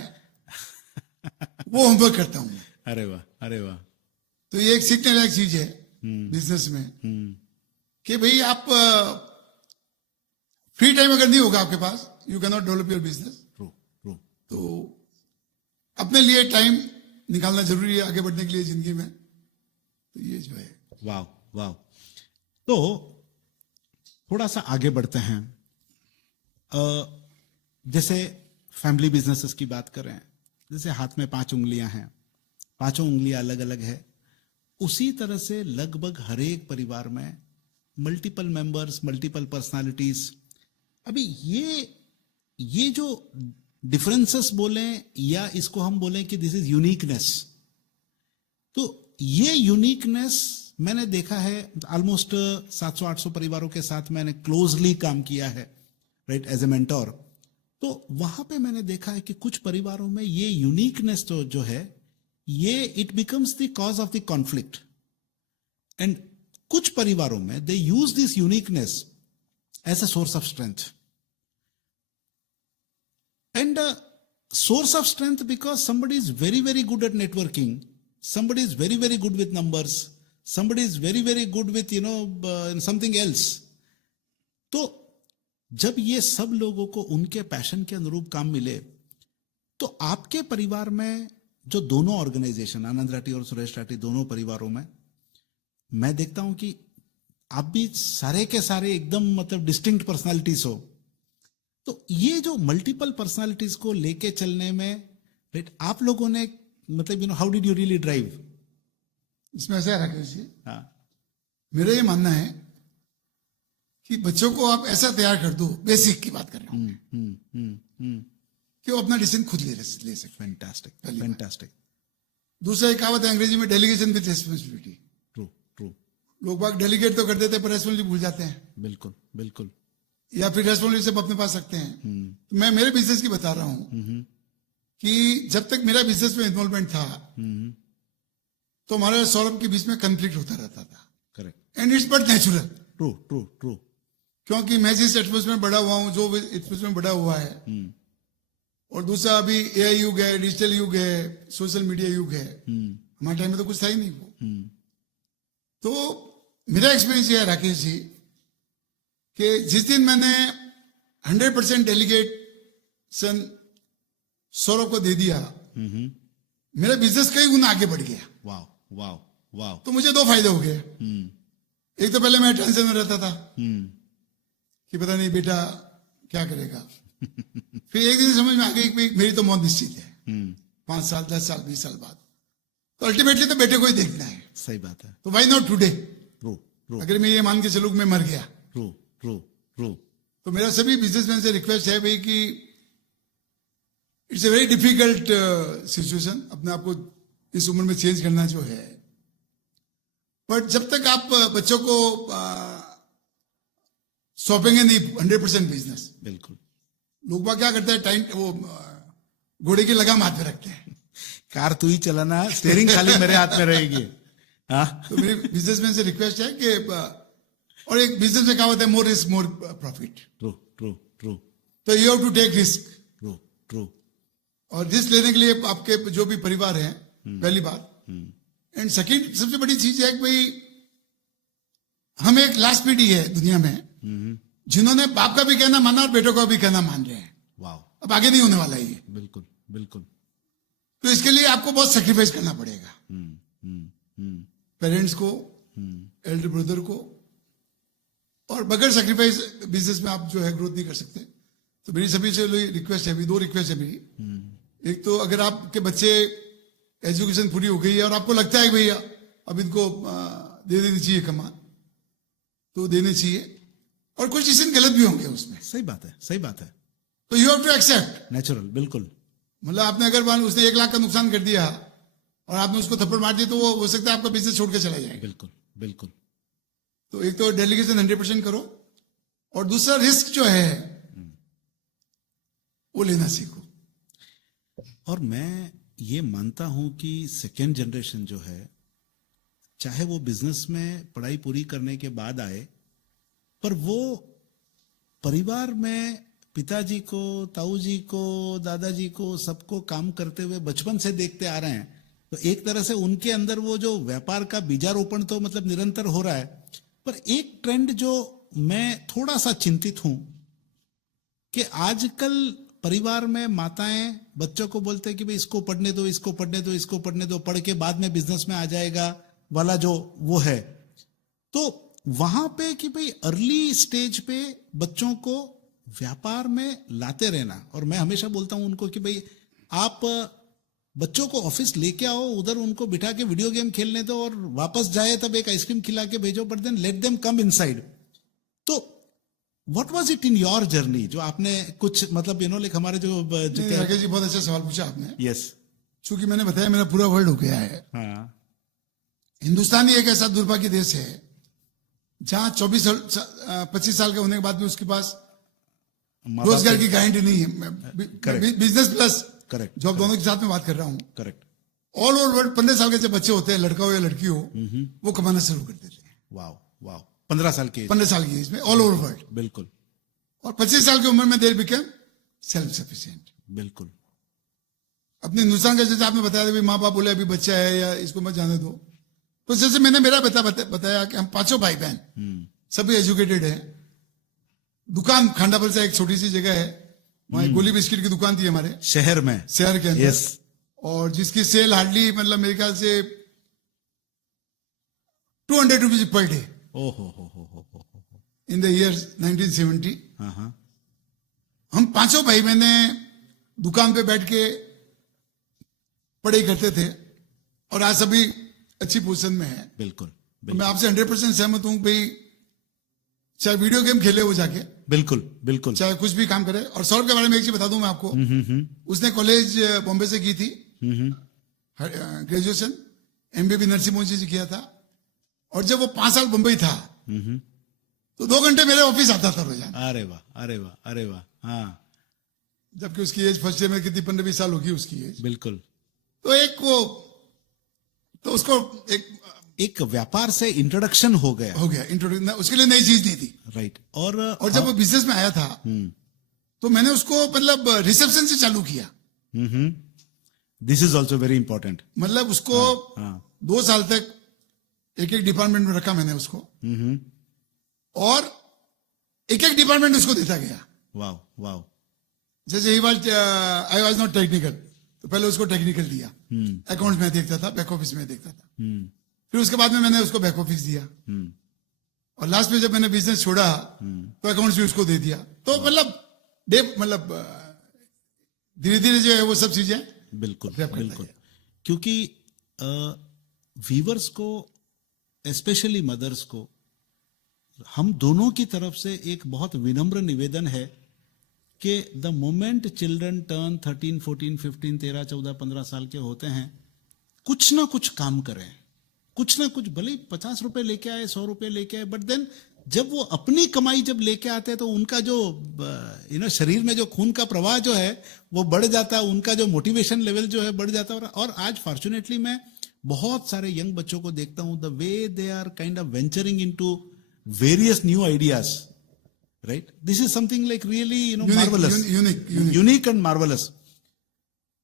वो होमवर्क करता हूँ। अरे वाह, अरे वाह, तो ये एक सीखने लायक चीज है बिजनेस में कि भाई आप फ्री टाइम अगर नहीं होगा आपके पास, you can not develop your business. True, true, तो अपने लिए टाइम निकालना जरूरी है आगे बढ़ने के लिए जिंदगी में। तो ये जो है, वाह वाह। तो थोड़ा सा आगे बढ़ते हैं, जैसे फैमिली बिजनेसेस की बात करें, जैसे हाथ में 5 उंगलियां हैं, 5 उंगलियां अलग अलग है, उसी तरह से लगभग हर एक परिवार में मल्टीपल मेंबर्स, मल्टीपल पर्सनालिटीज। अभी ये जो डिफरेंसेस बोलें या इसको हम बोलें कि दिस इज यूनिकनेस, तो ये यूनिकनेस मैंने देखा है ऑलमोस्ट 700-800 परिवारों के साथ मैंने क्लोजली काम किया है, राइट, एज ए मेंटोर। तो वहां पे मैंने देखा है कि कुछ परिवारों में ये यूनिकनेस तो जो है ये it becomes the cause of the conflict, and कुछ परिवारों में they use this uniqueness as a source of strength, and source of strength because somebody is very very good at networking, somebody is very very good with numbers, somebody is very very good with something else. तो जब ये सब लोगों को उनके पैशन के अनुरूप काम मिले, तो आपके परिवार में जो दोनों ऑर्गेनाइजेशन आनंद राठी और सुरेश राठी दोनों परिवारों में मैं देखता हूं कि आप भी सारे के सारे एकदम मतलब डिस्टिंक्ट पर्सनालिटीज हो। तो ये जो मल्टीपल पर्सनालिटीज को लेके चलने में, राइट, आप लोगों ने मतलब how did you really drive? इसमें ऐसा है राकेश जी, हाँ, मेरा ये मानना है कि बच्चों को आप ऐसा तैयार कर दो, बेसिक की बात कर रहा हूं, कि वो अपना डिसीजन खुद ले सके। Fantastic, fantastic. दूसरा एक कहावत है अंग्रेजी में, delegation with responsibility. True, true. लोग बाग डेलीगेट तो कर देते हैं पर रेस्पॉन्सिबिलिटी भूल जाते हैं, बिल्कुल, बिल्कुल। या फिर रेस्पॉन्सिबिलिटी सब अपने पास रखते हैं। तो मैं मेरे बिजनेस की बता रहा हूं कि जब तक मेरा बिजनेस में इन्वॉल्वमेंट था तो हमारे सौरभ के बीच में कंफ्लिक्ट होता रहता था। Correct, and it's but natural. True, true, true. क्योंकि मैं जिस एटमोस्फेयर में बड़ा हुआ हूं, जो एटमोस्फेयर में बड़ा हुआ है, और दूसरा अभी एआई युग है, डिजिटल युग है, सोशल मीडिया युग है, हमारे टाइम में तो कुछ था ही नहीं वो। तो मेरा एक्सपीरियंस ये है राकेश जी कि जिस दिन मैंने 100% डेलीगेशन सौरभ को दे दिया, मेरा बिजनेस कई गुना आगे बढ़ गया। वाह, वाह, वाह। तो मुझे 2 फायदे हो गए। एक तो पहले मैं टेंशन में रहता था कि पता नहीं बेटा क्या करेगा। फिर एक दिन समझ में आ गई कि मेरी तो मौत निश्चित है, 5 साल 10 साल 20 साल बाद, तो अल्टीमेटली तो बेटे को ही देखना है। सही बात है। तो why not today? True, true. अगर मैं ये मान के चलूं कि मैं मर गया, ट्रू, ट्रू, ट्रू। तो मेरा सभी बिजनेसमैन से रिक्वेस्ट है भाई कि it's a very difficult situation, अपने आप को इस उम्र में चेंज करना जो है, बट जब तक आप बच्चों को सौंपेंगे नहीं 100% बिजनेस, बिल्कुल। लोग बाग क्या करते हैं, टाइम वो घोड़े की लगाम हाथ में रखते हैं, कार तू ही चलाना, स्टीयरिंग खाली मेरे हाथ में रहेगी। हाँ, तो मेरी बिजनेसमैन से रिक्वेस्ट है कि, और एक बिजनेस में क्या होता है, more risk more profit. True, true, true. तो you have to take risk. True, true. और रिस्क लेने के लिए आपके जो भी परिवार हैं, पहली बात, एंड सेकंड सबसे बड़ी चीज है कि भाई हम एक लास्ट पीढ़ी है दुनिया में जिन्होंने बाप का भी कहना माना और बेटों का भी कहना मान रहे हैं। वाह, अब आगे नहीं होने वाला है ये। बिल्कुल बिल्कुल। तो इसके लिए आपको बहुत सेक्रीफाइस करना पड़ेगा, पेरेंट्स को, एल्डर ब्रदर को, और बगैर सेक्रीफाइस बिजनेस में आप जो है ग्रोथ नहीं कर सकते। तो मेरी सभी से रिक्वेस्ट है, अभी 2 रिक्वेस्ट है मेरी। एक तो अगर आपके बच्चे एजुकेशन पूरी हो गई है और आपको लगता है कि भैया अब इनको दे देनी चाहिए कमान, तो देने चाहिए, और कुछ डिसीजन गलत भी होंगे उसमें। सही बात है, सही बात है। तो you have to accept. Natural, बिल्कुल। मतलब आपने अगर उसने 1 लाख का नुकसान कर दिया और आपने उसको थप्पड़ मार दिया, तो वो हो सकता है आपका बिजनेस छोड़ के चला जाएगा। बिल्कुल बिल्कुल। तो एक तो डेलीगेशन 100% करो, और दूसरा रिस्क जो है वो लेना सीखो। और मैं ये मानता हूं कि सेकेंड जनरेशन जो है, चाहे वो बिजनेस में पढ़ाई पूरी करने के बाद आए, पर वो परिवार में पिताजी को, ताऊ जी को, दादाजी को, सबको काम करते हुए बचपन से देखते आ रहे हैं। तो एक तरह से उनके अंदर वो जो व्यापार का बीजारोपण तो मतलब निरंतर हो रहा है। पर एक ट्रेंड जो मैं थोड़ा सा चिंतित हूं कि आजकल परिवार में माताएं बच्चों को बोलते हैं कि भाई इसको पढ़ने दो, इसको पढ़ने दो, इसको पढ़ने दो, पढ़ के बाद में बिजनेस में आ जाएगा वाला जो वो है। तो वहां पे कि भाई अर्ली स्टेज पे बच्चों को व्यापार में लाते रहना। और मैं हमेशा बोलता हूं उनको कि भाई आप बच्चों को ऑफिस लेके आओ, उधर उनको बिठा के वीडियो गेम खेलने दो, और वापस जाए तब एक आइसक्रीम खिला के भेजो, but then let them come inside. तो what was it in your journey, जो आपने कुछ मतलब लाइक हमारे जो राकेश जी बहुत अच्छा सवाल पूछा आपने। यस। चूंकि मैंने बताया मेरा पूरा वर्ल्ड हो गया है। हाँ। हिंदुस्तान ही एक ऐसा दुर्भाग्य देश है जहां 25 साल के होने के बाद भी उसके पास रोजगार की गारंटी नहीं है। बिजनेस प्लस करेक्ट, जॉब दोनों के साथ में बात कर रहा हूं। करेक्ट। ऑल ओवर वर्ल्ड 15 साल के जब बच्चे होते हैं, लड़का हो या लड़की हो, वो कमाना शुरू कर देते हैं। Wow wow. 15 साल की 15 साल की एज में ऑल ओवर वर्ल्ड। बिल्कुल। और 25 साल की उम्र में देर बिकेम सेल्फ सफिशिएंट। बिल्कुल। अपने हिंदुस्तान का जैसे आपने बताया था, माँ बाप बोले अभी बच्चा है या इसको मत जाने दो, तो जैसे मैंने मेरा बताया कि हम 5 भाई बहन सभी एजुकेटेड है। दुकान खांडापल से एक छोटी सी जगह है, वहां एक गोली बिस्किट की दुकान थी हमारे शहर के अंदर। yes. और जिसकी सेल हार्डली मतलब मेरे ख्याल से 200 rupees per day in the year 1970। हम 5 भाई बहने दुकान पे बैठ के पढ़ाई करते थे, और आज सभी अच्छी पोजीशन में है। बिल्कुल, तो मैं आपसे 100% सहमत हूं भाई, चाहे वीडियो गेम खेले वो जाके, बिल्कुल बिल्कुल, चाहे कुछ भी काम करे। और सौरभ के बारे में एक चीज बता दूं मैं आपको, उसने कॉलेज बॉम्बे से की थी, ग्रेजुएशन, MBA भी नरसिंह मोहन जी किया था। और जब वो 5 साल बंबई था तो 2 घंटे मेरे ऑफिस आता था रोजाना। अरे वाह, अरे वाह, अरे वाह। हाँ। जबकि उसकी एज फर्स्ट ईयर में कितनी 15-20 साल होगी उसकी एज। बिल्कुल। तो उसको एक व्यापार से इंट्रोडक्शन हो गया इंट्रोडक्शन, उसके लिए नई चीज नहीं थी। राइट। और जब वो बिजनेस में आया था तो मैंने उसको मतलब रिसेप्शन से चालू किया। This is also very important. मतलब उसको 2 साल तक एक डिपार्टमेंट में रखा मैंने उसको, और एक डिपार्टमेंट उसको देता गया। Wow wow. जैसे आई वाज नॉट टेक्निकल, तो पहले उसको टेक्निकल दिया, अकाउंट्स में देखता था, बैक ऑफिस में देखता था। फिर उसके बाद में मैंने उसको बैक ऑफिस दिया, और लास्ट में जब मैंने बिजनेस छोड़ा तो अकाउंट्स भी उसको दे दिया। तो मतलब धीरे धीरे जो है वो सब चीजें बिल्कुल बिल्कुल। क्योंकि वीवर्स को, स्पेशली मदर्स को, हम दोनों की तरफ से एक बहुत विनम्र निवेदन है कि द मोमेंट चिल्ड्रन टर्न 13, 14, 15, 13, 14, 15 साल के होते हैं, कुछ ना कुछ काम करें, कुछ ना कुछ, भले 50 रुपए लेके आए, 100 रुपए लेके आए, बट देन जब वो अपनी कमाई जब लेके आते हैं तो उनका जो शरीर में जो खून का प्रवाह जो है वो बढ़ जाता है, उनका जो मोटिवेशन लेवल जो है बढ़ जाता है। और आज फॉर्चुनेटली मैं बहुत सारे यंग बच्चों को देखता हूं, the way they are kind of venturing into various new ideas, right? This is something like really, marvelous, unique and marvelous.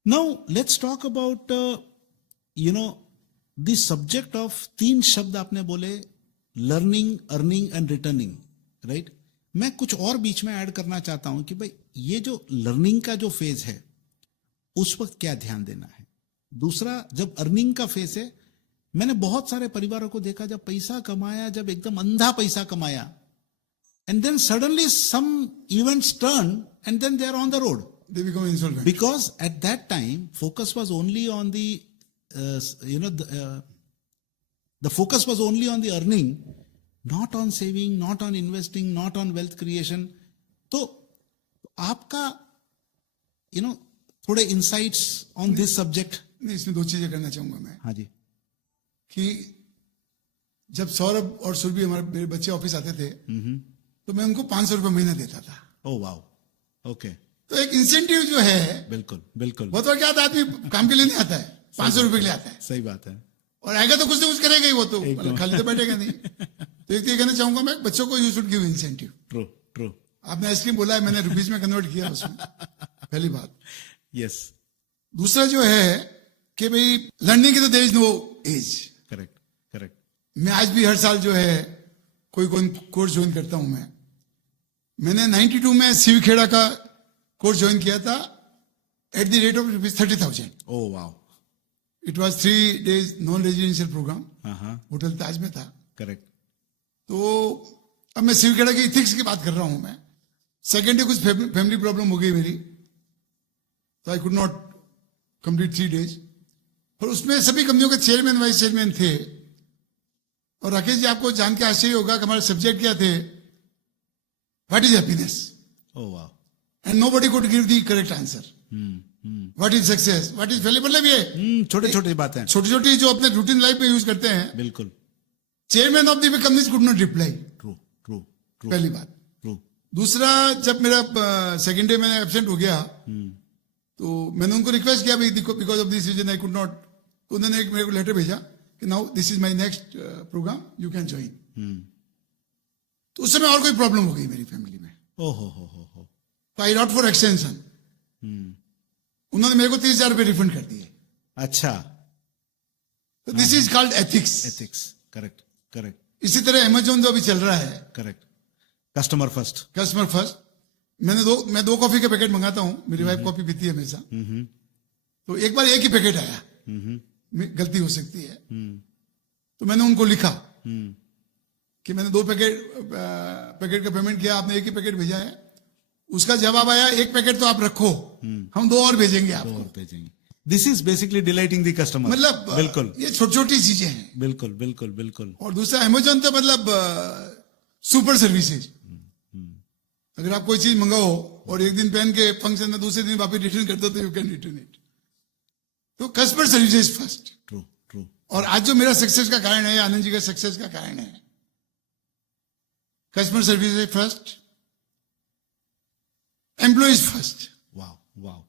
Now let's talk about the subject of 3 शब्द आपने बोले, learning, earning and returning, right? मैं कुछ और बीच में ऐड करना चाहता हूं कि भाई ये जो लर्निंग का जो फेज है उस वक्त क्या ध्यान देना है? दूसरा, जब अर्निंग का फेज है, मैंने बहुत सारे परिवारों को देखा जब पैसा कमाया, जब एकदम अंधा पैसा कमाया, and then suddenly some events turn and then they are on the road They become insolvent. because at that time focus was only on the the focus was only on the earning, not on saving, not on investing, not on wealth creation. तो आपका थोड़े इंसाइट्स ऑन दिस सब्जेक्ट? नहीं, इसमें दो चीजें करना चाहूंगा मैं हाँ जी। कि जब सौरभ और सुरभि हमारे मेरे बच्चे ऑफिस आते थे तो मैं उनको 500 रुपये महीना देता था। Oh wow, okay. तो एक इंसेंटिव जो है, बिल्कुल बिल्कुल। बहुत बार क्या आता है, आदमी काम के लिए नहीं आता है, 500 रुपए के लिए आता है, सही बात है। और आएगा तो कुछ ना कुछ करेगा ही, वो तो खाली तो बैठेगा नहीं। तो एक तो ये कहना चाहूंगा मैं, बच्चों को you should give incentive. True true. आपने आइसक्रीम बोला है, मैंने रुपीज में कन्वर्ट किया उसमें, पहली बात। यस। दूसरा जो है कि भाई लर्निंग की तो there is no age. Correct correct. मैं आज भी हर साल जो है कोई कोर्स ज्वाइन करता हूं। मैंने 92 में शिवखेड़ा का कोर्स ज्वाइन किया था at the rate of ₹30,000। Oh wow. It was 3 days non residential programme, hotel Taj में था। करेक्ट। तो अब मैं शिवखेड़ा की इथिक्स की बात कर रहा हूं मैं। सेकेंड डे कुछ फैमिली प्रॉब्लम हो गई मेरी, तो आई कुड नॉट कंप्लीट 3 days। और उसमें सभी कंपनियों के चेयरमैन वाइस चेयरमैन थे। और राकेश जी, आपको जान के आश्चर्य होगा कि हमारे सब्जेक्ट क्या थे, what is happiness. Oh wow. And nobody could give the correct answer. What is success, what is failure, मतलब ये छोटे छोटे बातें, छोटी छोटी जो अपने रूटीन लाइफ में यूज करते हैं। बिल्कुल। Chairman of the companies could not reply. True true true. पहली बात। ट्रू। दूसरा, जब मेरा सेकेंड डे में एब्सेंट हो गया तो मैंने उनको रिक्वेस्ट किया भाई because of this reason I could not. तो उन्होंने एक मेरे को लेटर भेजा कि now this is my next programme, you can join. तो उस समय और कोई प्रॉब्लम हो गई मेरी फैमिली में। ओ हो। तो आई रॉट फॉर एक्सटेंशन। उन्होंने मेरे को 30,000 रुपये रिफंड कर दिए। अच्छा। तो this is called ethics. Ethics. Correct correct. इसी तरह अमेजोन जो अभी चल रहा है, correct. Customer first. Customer first. मैं 2 कॉफी के पैकेट मंगाता हूं, मेरी वाइफ कॉफी पीती है हमेशा। तो एक बार एक ही पैकेट आया, गलती हो सकती है। तो मैंने उनको लिखा कि मैंने 2 पैकेट का पेमेंट किया, आपने एक ही पैकेट भेजा है। उसका जवाब आया, एक पैकेट तो आप रखो, हम 2 और भेजेंगे आपको। This is basically delighting the customer. मतलब बिल्कुल, ये छोटी छोटी चीजें हैं। बिल्कुल बिल्कुल बिल्कुल। और दूसरा, अमेजोन तो मतलब सुपर सर्विसेज। अगर आप कोई चीज मंगाओ और एक दिन पहन के फंक्शन में दूसरे दिन वापस रिटर्न कर दो तो यू कैन रिटर्न इट। तो customer services first. True true. और आज जो मेरा सक्सेस का कारण है, आनंद जी का सक्सेस का कारण है, customer services first, employees first. Wow wow,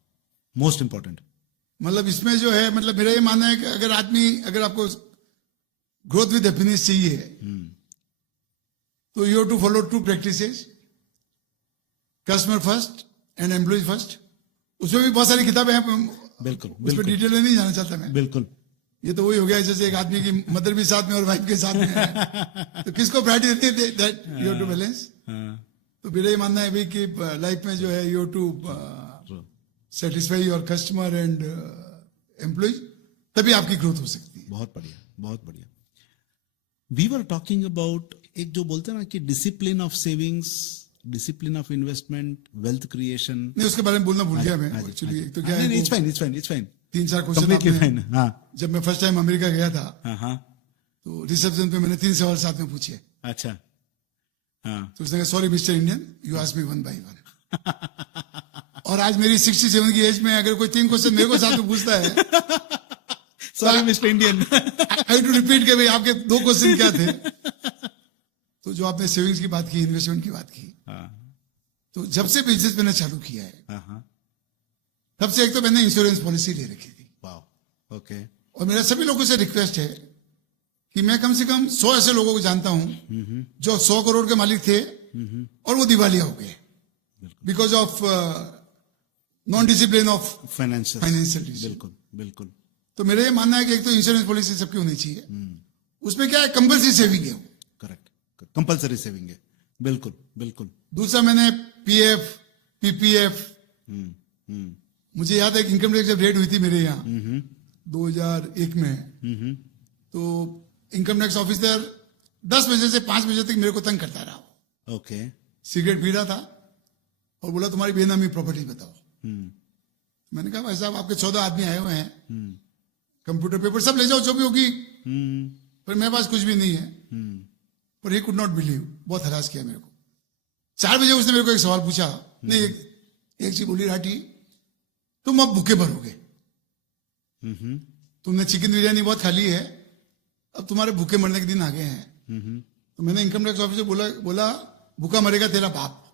most important. मतलब इसमें जो है, मतलब मेरा ये मानना है कि अगर आपको ग्रोथ विद हैप्पीनेस चाहिए तो you have to follow 2 practices, customer first and employees first. उसमें भी बहुत सारी किताबें हैं, बिल्कुल उस पर डिटेल में नहीं जाना चाहता मैं। बिल्कुल। ये तो वही हो गया जैसे एक आदमी की मदर भी साथ में और वाइफ के साथ में है। तो किसको प्रायोरिटी देती है, that you have to balance. तो मेरा ये मानना है भाई कि लाइफ में जो है you have to satisfy your customer and employees, तभी आपकी ग्रोथ हो सकती है। बहुत बढ़िया, बहुत बढ़िया। वी वर टॉकिंग अबाउट, एक जो बोलते हैं ना कि discipline of savings, discipline of investment, wealth creation. नहीं, उसके बारे में बोलना भूल गया मैं एक्चुअली। एक तो क्या है, इट्स फाइन 3-4 क्वेश्चन आपने, हाँ। जब मैं फर्स्ट टाइम अमेरिका गया था हाँ। तो रिसेप्शन पे मैंने 3 सवाल साथ में पूछे। अच्छा। हाँ। तो उसने कहा, sorry mister Indian, you ask me 1 by 1। और आज मेरी 67 की एज में अगर कोई 3 क्वेश्चन मेरे को साथ में पूछता है, sorry mister Indian, I to repeat के भाई आपके 2 क्वेश्चन क्या थे। तो जो आपने सेविंग्स की बात की, इन्वेस्टमेंट की बात की, तो जब से बिजनेस मैंने चालू किया है तब से एक तो मैंने इंश्योरेंस पॉलिसी ले रखी थी। वाह, ओके। और मेरा सभी लोगों से रिक्वेस्ट है कि मैं कम से कम 100 ऐसे लोगों को जानता हूं जो 100 करोड़ के मालिक थे और वो दिवालिया हो गए because of non discipline of financial. बिल्कुल बिल्कुल। तो मेरा ये मानना है कि एक तो इंश्योरेंस पॉलिसी सबकी होनी चाहिए। उसमें क्या है, कंपल्सरी सेविंग है। करेक्ट, कंपल्सरी सेविंग है। बिल्कुल बिल्कुल। दूसरा, मैंने पीएफ, पीपीएफ। मुझे याद है इनकम टैक्स जब रेड हुई थी मेरे यहाँ 2001 में, तो इनकम टैक्स ऑफिसर 10 बजे से 5 बजे तक मेरे को तंग करता रहा। ओके। सिगरेट पी रहा था और बोला तुम्हारी बेनामी प्रॉपर्टी बताओ। मैंने कहा भाई साहब आपके 14 आदमी आए हुए हैं, कंप्यूटर पेपर सब ले जाओ जो भी होगी, पर मेरे पास कुछ भी नहीं है। पर ही कुड नॉट बिलीव, बहुत हरास किया मेरे को। 4 बजे उसने मेरे को एक सवाल पूछा, नहीं एक चीज बोली, राठी तुम अब भूखे मरोगे, तुमने चिकन बिरयानी बहुत खा ली है, अब तुम्हारे भूखे मरने के दिन आ गए हैं। तो मैंने इनकम टैक्स ऑफिसर बोला भूखा मरेगा तेरा बाप।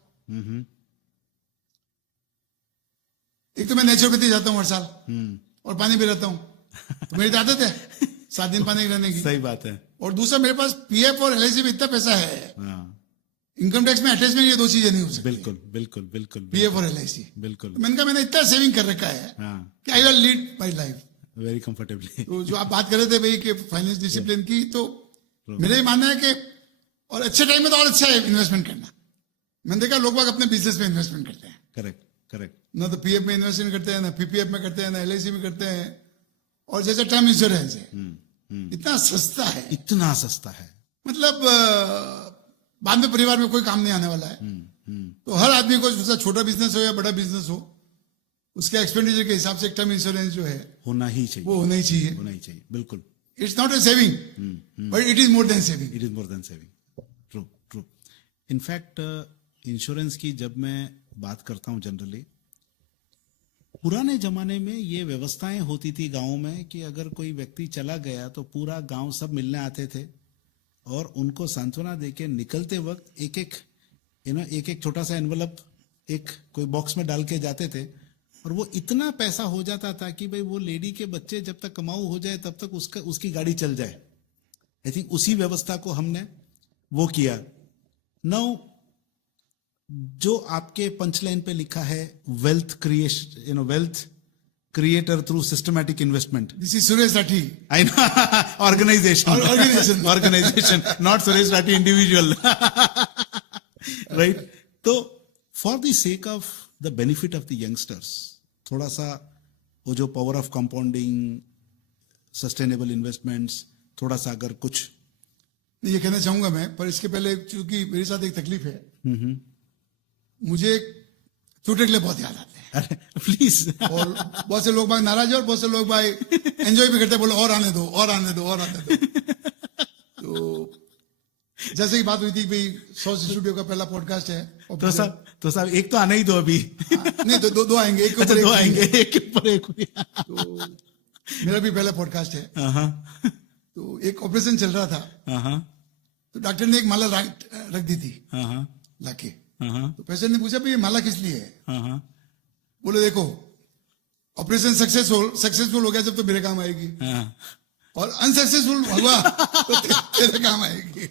एक तो मैं नेचुरोपैथी जाता हूँ हर साल और पानी भी रहता हूँ, तो मेरी तो आदत है 7 दिन पानी रहने की। सही बात है। और दूसरा मेरे पास पीएफ और एलआईसी में इतना पैसा है, इनकम टैक्स में अटैचमेंट ये 2 चीजें नहीं हो सकती। बिल्कुल बिल्कुल बिल्कुल। पीएफ और एलआईसी। बिल्कुल। तो मैंने कहा मैंने इतना सेविंग कर रखा है कि I will lead my life very comfortably. तो जो आप बात कर रहे थे भाई कि फाइनेंस डिसिप्लिन की, तो मेरा ये मानना है कि और अच्छे टाइम में तो और अच्छा है इन्वेस्टमेंट करना। मैंने देखा लोग बाग अपने बिजनेस में इन्वेस्टमेंट करते हैं। Correct correct. ना तो पीएफ में इन्वेस्टमेंट करते हैं, ना पीपीएफ में करते हैं, ना एलआईसी में करते हैं। और जैसे टर्म इंश्योरेंस है, इतना सस्ता है, इतना सस्ता है, मतलब बाद में परिवार में कोई काम नहीं आने वाला है। तो हर आदमी को उसका छोटा बिजनेस हो या बड़ा बिजनेस हो, उसके एक्सपेंडिचर के हिसाब से एक टर्म इंश्योरेंस जो है होना ही चाहिए, वो होना ही चाहिए। होना ही चाहिए। बिल्कुल। It's not a saving but it is more than saving. It is more than saving. True true. In fact insurance की जब मैं बात करता हूं जनरली, पुराने जमाने में ये व्यवस्थाएं होती थी गांव में कि अगर कोई व्यक्ति चला गया तो पूरा गांव सब मिलने आते थे और उनको सांत्वना देके निकलते वक्त एक एक छोटा सा एनवलप एक कोई बॉक्स में डाल के जाते थे। और वो इतना पैसा हो जाता था कि भाई वो लेडी के बच्चे जब तक कमाऊ हो जाए तब तक उसकी गाड़ी चल जाए। आई थिंक उसी व्यवस्था को हमने वो किया। नाउ जो आपके पंचलाइन पे लिखा है wealth creation, wealth creator through systematic investment. This is Suresh Rathi. I know. Organization, not Suresh Rathi individual. Right? So, for the sake of the benefit of the youngsters, थोड़ा सा वो जो power of compounding, sustainable investments, थोड़ा सा अगर कुछ ये कहना चाहूंगा मैं, पर इसके पहले चूंकि मेरे साथ एक तकलीफ है, मुझे चुटकुले बहुत याद आते हैं। प्लीज। और बहुत से लोग बाग नाराज है और बहुत से लोग भाई एंजॉय भी करते हैं, बोलो और आने दो और आने दो और आने दो। तो जैसे ही बात हुई थी भाई 100 स्टूडियो का पहला पॉडकास्ट है, तो साहब एक तो आने ही दो अभी। नहीं तो दो आएंगे, एक अच्छा, दो आएंगे, एक के ऊपर एक। तो मेरा भी पहला पॉडकास्ट है। तो एक ऑपरेशन चल रहा था, तो डॉक्टर ने एक माला रख दी थी लाके। तो पेशेंट ने पूछा भाई ये माला किस लिए है? बोले देखो ऑपरेशन सक्सेसफुल हो गया जब तो मेरे काम आएगी, और अनसक्सेसफुल हुआ तो तेरे काम आएगी।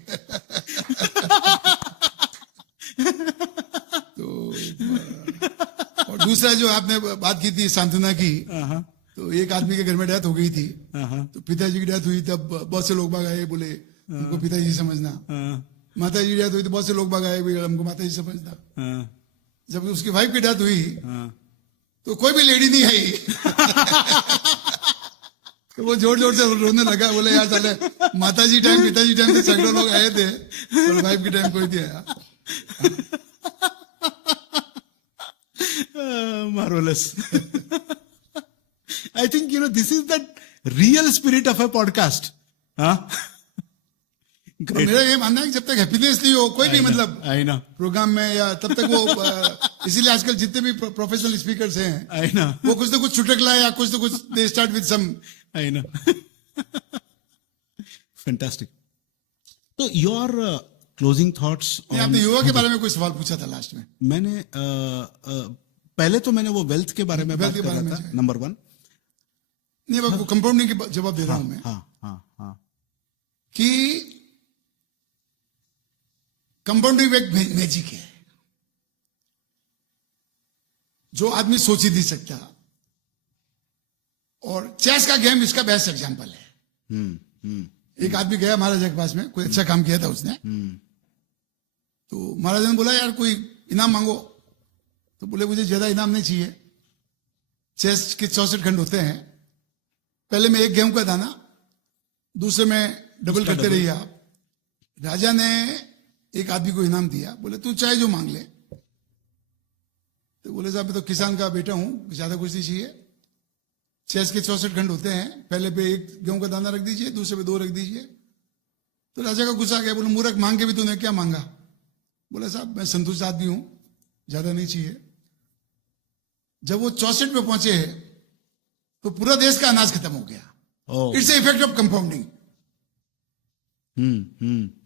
तो और दूसरा जो आपने बात की थी सांत्वना की, तो एक आदमी के घर में डेथ हो गई थी, तो पिताजी की डेथ हुई तब बहुत से लोग बाग आए, बोले हमको पिताजी समझना। माता जी की डेथ हुई तो बहुत से लोग बाग आए, हमको माता जी समझना। जब उसकी वाइफ की डेथ हुई तो कोई भी लेडी नहीं आई। तो वो जोर जोर से रोने लगा, बोले यार चले माता जी टाइम पिताजी टाइम तो सैकड़ों लोग आए थे और वाइफ के टाइम कोई नहीं आया। Marvellous. I think this is the real spirit of a podcast. मेरा ये मानना है कि जब तक हैप्पीनेस नहीं हो कोई भी मतलब प्रोग्राम में या तब तक वो इसीलिए आजकल जितने भी प्रोफेशनल स्पीकर्स हैं वो कुछ ना कुछ चुटकुला या कुछ ना कुछ दे start with some. I know. Fantastic. तो योर क्लोजिंग थॉट्स। आपने युवा के बारे में कोई सवाल पूछा था लास्ट में। मैंने पहले तो मैंने वो वेल्थ के बारे में बात कर रहा था, नंबर 1। नहीं वो कंपाउंडिंग के जवाब दे रहा हूं मैं कि कंपाउंडिंग एक मैजिक है जो आदमी सोच ही नहीं सकता, और चेस का गेम इसका बेस्ट एग्जांपल है। एक आदमी गया महाराजा के पास में, कोई अच्छा काम किया था उसने, तो महाराजा ने बोला यार कोई इनाम मांगो, तो बोले मुझे ज्यादा इनाम नहीं चाहिए, चेस के 64 खंड होते हैं, पहले में 1 गेहूं का दाना, दूसरे में डबल करते रहिए आप। राजा ने एक आदमी को इनाम दिया, बोले तू चाहे जो मांग ले। तो बोले साहब मैं तो किसान का बेटा हूं, ज्यादा कुछ नहीं चाहिए, चेस के 64 खंड होते हैं, पहले पे 1 गेहूं का दाना रख दीजिए, दूसरे पे 2 रख दीजिए। तो राजा का गुस्सा आ गया, बोले मूर्ख मांग के भी तूने क्या मांगा? बोला साहब मैं संतुष्ट आदमी हूं, ज्यादा नहीं चाहिए। जब वो 64 पे पहुंचे तो पूरा देश का अनाज खत्म हो गया। इट्स इफेक्ट ऑफ कंपाउंडिंग,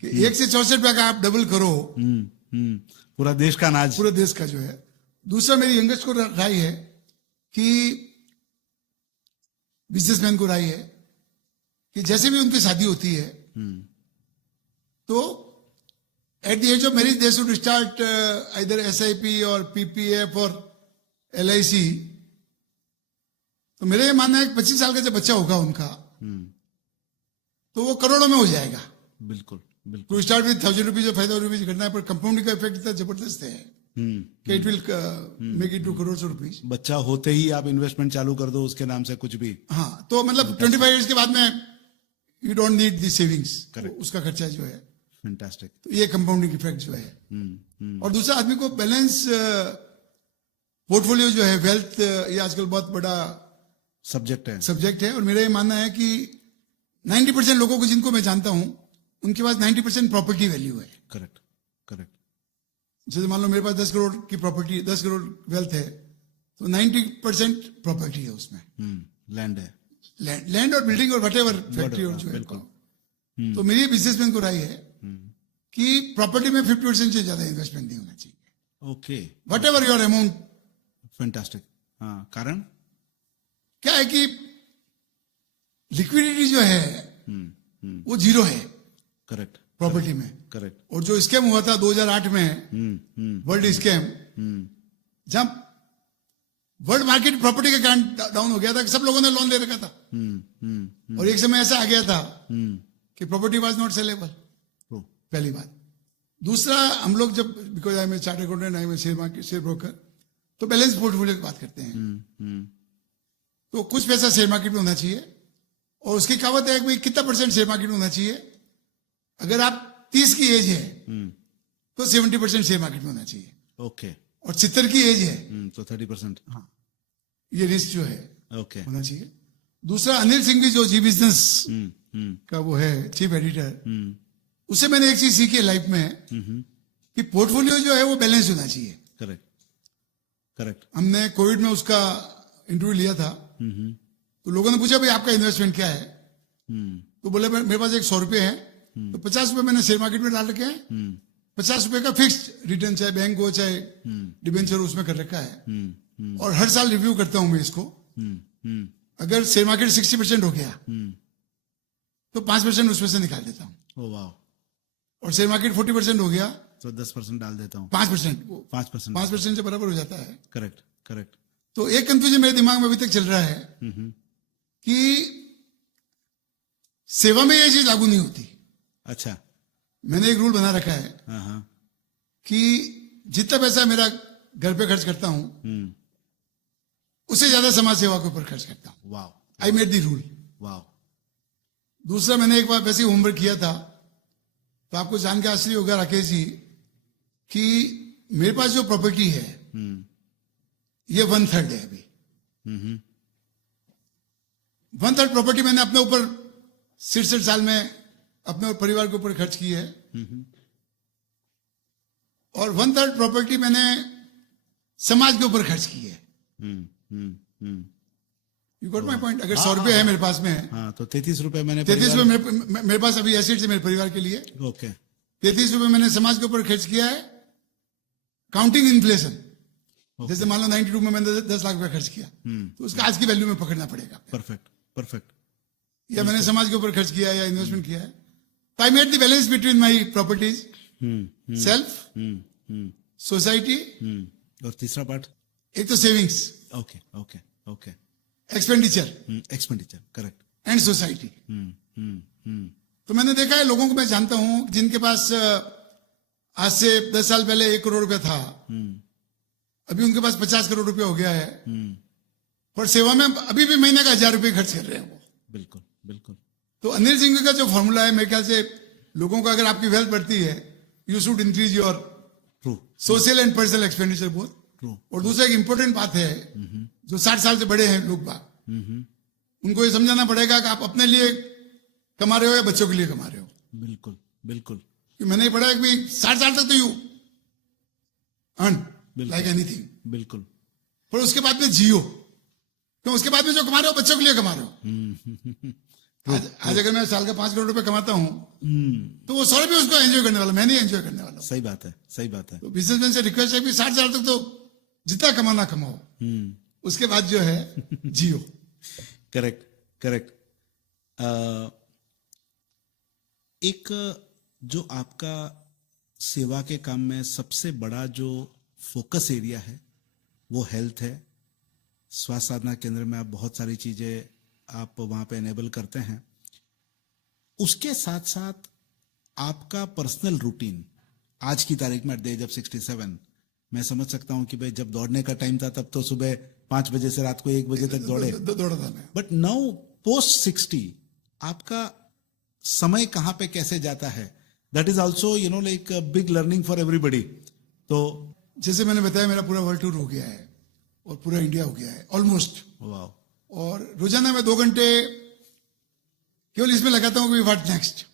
कि 1 से 64 पे का आप डबल करो, पूरा देश का अनाज, पूरे देश का जो है। दूसरा मेरी यंगेस्ट को राय है कि बिजनेसमैन को राय है कि जैसे भी उनकी शादी होती है तो at the age of marriage they should start either SIP और PPF और LIC। तो मेरा ये मानना है कि 25 साल का जब बच्चा होगा उनका तो वो करोड़ों में हो जाएगा। बिल्कुल बिल्कुल। टू स्टार्ट विद 1000 रुपीज और 5000 रुपीज करना है, पर कंपाउंडिंग का इफेक्ट इतना जबरदस्त है कि it will make it two crore rupees. बच्चा होते ही आप इन्वेस्टमेंट चालू कर दो उसके नाम से कुछ भी। हाँ, तो मतलब 25 इयर्स के बाद में you don't need the savings, उसका खर्चा जो है। फैंटास्टिक। तो ये कंपाउंडिंग इफेक्ट जो है। और दूसरा आदमी को बैलेंस पोर्टफोलियो जो है, वेल्थ, ये आजकल बहुत बड़ा सब्जेक्ट है। और मेरा ये मानना है कि 90% लोगों को जिनको मैं जानता हूं उनके पास 90% प्रॉपर्टी वैल्यू है। Correct correct. जैसे मान लो मेरे पास 10 करोड़ की प्रॉपर्टी, 10 करोड़ वेल्थ है, तो 90% प्रॉपर्टी है उसमें। लैंड है, लैंड और बिल्डिंग और व्हाटएवर फैक्ट्री और जो है। तो मेरी बिजनेसमैन को राय है कि प्रॉपर्टी में 50% से ज्यादा इन्वेस्टमेंट नहीं होना चाहिए। Okay, whatever your amount. Fantastic. हाँ, कारण क्या है कि लिक्विडिटी जो है वो 0 है। करेक्ट। प्रॉपर्टी में। करेक्ट। और जो स्कैम हुआ था 2008 में, वर्ल्ड स्कैम, जब वर्ल्ड मार्केट प्रॉपर्टी का कारण डाउन हो गया था, कि सब लोगों ने लोन ले रखा था, और एक समय ऐसा आ गया था कि प्रॉपर्टी वाज नॉट सेलेबल। पहली बात। दूसरा, हम लोग जब, because I am a chartered accountant, I am a share broker, तो बैलेंस पोर्टफोलियो की बात करते हैं। तो कुछ पैसा शेयर मार्केट में होना चाहिए, और उसकी कहावत है कि भाई कितना % शेयर मार्केट में होना चाहिए। अगर आप 30 की एज है तो 70% शेयर मार्केट में होना चाहिए। ओके। और 70 की एज है तो 30%। हाँ, ये रिस्क जो है ओके होना चाहिए। दूसरा, अनिल सिंह भी जो जी बिजनेस का वो है चीफ एडिटर, उससे मैंने एक चीज सीखी है लाइफ में, कि पोर्टफोलियो जो है वो बैलेंस होना चाहिए। Correct correct. हमने कोविड में उसका इंटरव्यू लिया था, तो लोगों ने पूछा भाई आपका इन्वेस्टमेंट क्या है? तो बोले मेरे पास 100 रुपए है, तो 50 रुपए मैंने शेयर मार्केट में डाल रखे हैं, 50 रुपए का फिक्स्ड रिटर्न, चाहे बैंक हो चाहे डिबेंचर, उसमें कर रखा है। और हर साल रिव्यू करता हूं मैं इसको। अगर शेयर मार्केट 60% हो गया तो 5% उसमें से निकाल देता हूं। वाह। और शेयर मार्केट 40% हो गया तो 10% डाल देता हूं। 5%, 5% से बराबर हो जाता है। Correct correct. तो एक कंफ्यूजन मेरे दिमाग में अभी तक चल रहा है कि सेवा में ये चीज लागू नहीं होती। अच्छा। मैंने एक रूल बना रखा है कि जितना पैसा मेरा घर पे खर्च करता हूं उससे ज्यादा समाज सेवा के ऊपर खर्च करता हूं। वाह। I made the rule. वाह। दूसरा, मैंने एक बार वैसे ही होमवर्क किया था, तो आपको जान के आश्चर्य होगा राकेश जी, कि मेरे पास जो प्रॉपर्टी है ये 1/3 है अभी। 1/3 प्रॉपर्टी मैंने अपने ऊपर 67 साल में अपने परिवार के ऊपर खर्च की है, और 1/3 प्रॉपर्टी मैंने समाज के ऊपर खर्च की है। You got my point. अगर 100 रुपए है मेरे पास में, हाँ, तो 33 रुपए मैंने 33 रुपए मेरे पास अभी एसेट्स है मेरे परिवार के लिए। ओके। 33 रुपए मैंने समाज के ऊपर खर्च किया है, काउंटिंग इन्फ्लेशन। जैसे मान लो 92 में मैंने 10 लाख रुपए खर्च किया, तो उसका आज की वैल्यू में पकड़ना पड़ेगा। Perfect perfect. या मैंने समाज के ऊपर खर्च किया या इन्वेस्टमेंट किया है। तो I made the balance between my properties, self, society, और तीसरा पार्ट, एक तो savings, okay okay okay, expenditure, expenditure, correct, and society. तो मैंने देखा है लोगों को मैं जानता हूं जिनके पास आज से 10 साल पहले 1 करोड़ रुपया था, अभी उनके पास 50 करोड़ रुपया हो गया है, पर सेवा में अभी भी महीने का 1,000 रुपये खर्च कर रहे हैं वो। बिल्कुल बिल्कुल। तो अनिल सिंह का जो फॉर्मूला है, मेरे ख्याल से लोगों को, अगर आपकी वेल्थ बढ़ती है, you should increase your true social and personal expenditure both. True. और दूसरा एक इंपॉर्टेंट बात है, जो 60 साल से बड़े हैं लोग बाग, उनको ये समझाना पड़ेगा कि आप अपने लिए कमा रहे हो या बच्चों के लिए कमा रहे हो। बिल्कुल बिल्कुल। कि मैंने ये पढ़ा है कि 60 साल तक तो यू अर्न लाइक एनीथिंग, बिल्कुल। पर उसके बाद में जियो, क्यों? उसके बाद में जो कमा रहे हो बच्चों के लिए कमा रहे हो। आज अगर मैं साल का 5 करोड़ रुपए कमाता हूं, तो वो 100 रुपये उसको एंजॉय करने वाला, मैं नहीं एंजॉय करने वाला हूं। सही बात है, सही बात है। तो बिजनेसमैन से रिक्वेस्ट है कि 60 साल तक तो जितना कमाना कमाओ, उसके बाद जो है जियो। Correct correct. एक जो आपका सेवा के काम में सबसे बड़ा जो फोकस एरिया है वो हेल्थ है। स्वास्थ्य साधना केंद्र में आप बहुत सारी चीजें आप वहां पे एनेबल करते हैं। उसके साथ साथ आपका पर्सनल रूटीन आज की तारीख में एट द एज ऑफ 67, मैं समझ सकता हूं कि भाई जब दौड़ने का टाइम था तब तो सुबह 5 बजे से रात को 1 बजे तक दौड़े, दौड़ा था मैं। बट नाउ पोस्ट 60 आपका समय कहां पे कैसे जाता है? That is also you know like big learning for everybody. तो जैसे मैंने बताया, मेरा पूरा वर्ल्ड टूर हो गया है और पूरा इंडिया हो गया है ऑलमोस्ट। वाओ। और रोजाना मैं 2 घंटे केवल इसमें लगाता हूँ कि व्हाट नेक्स्ट।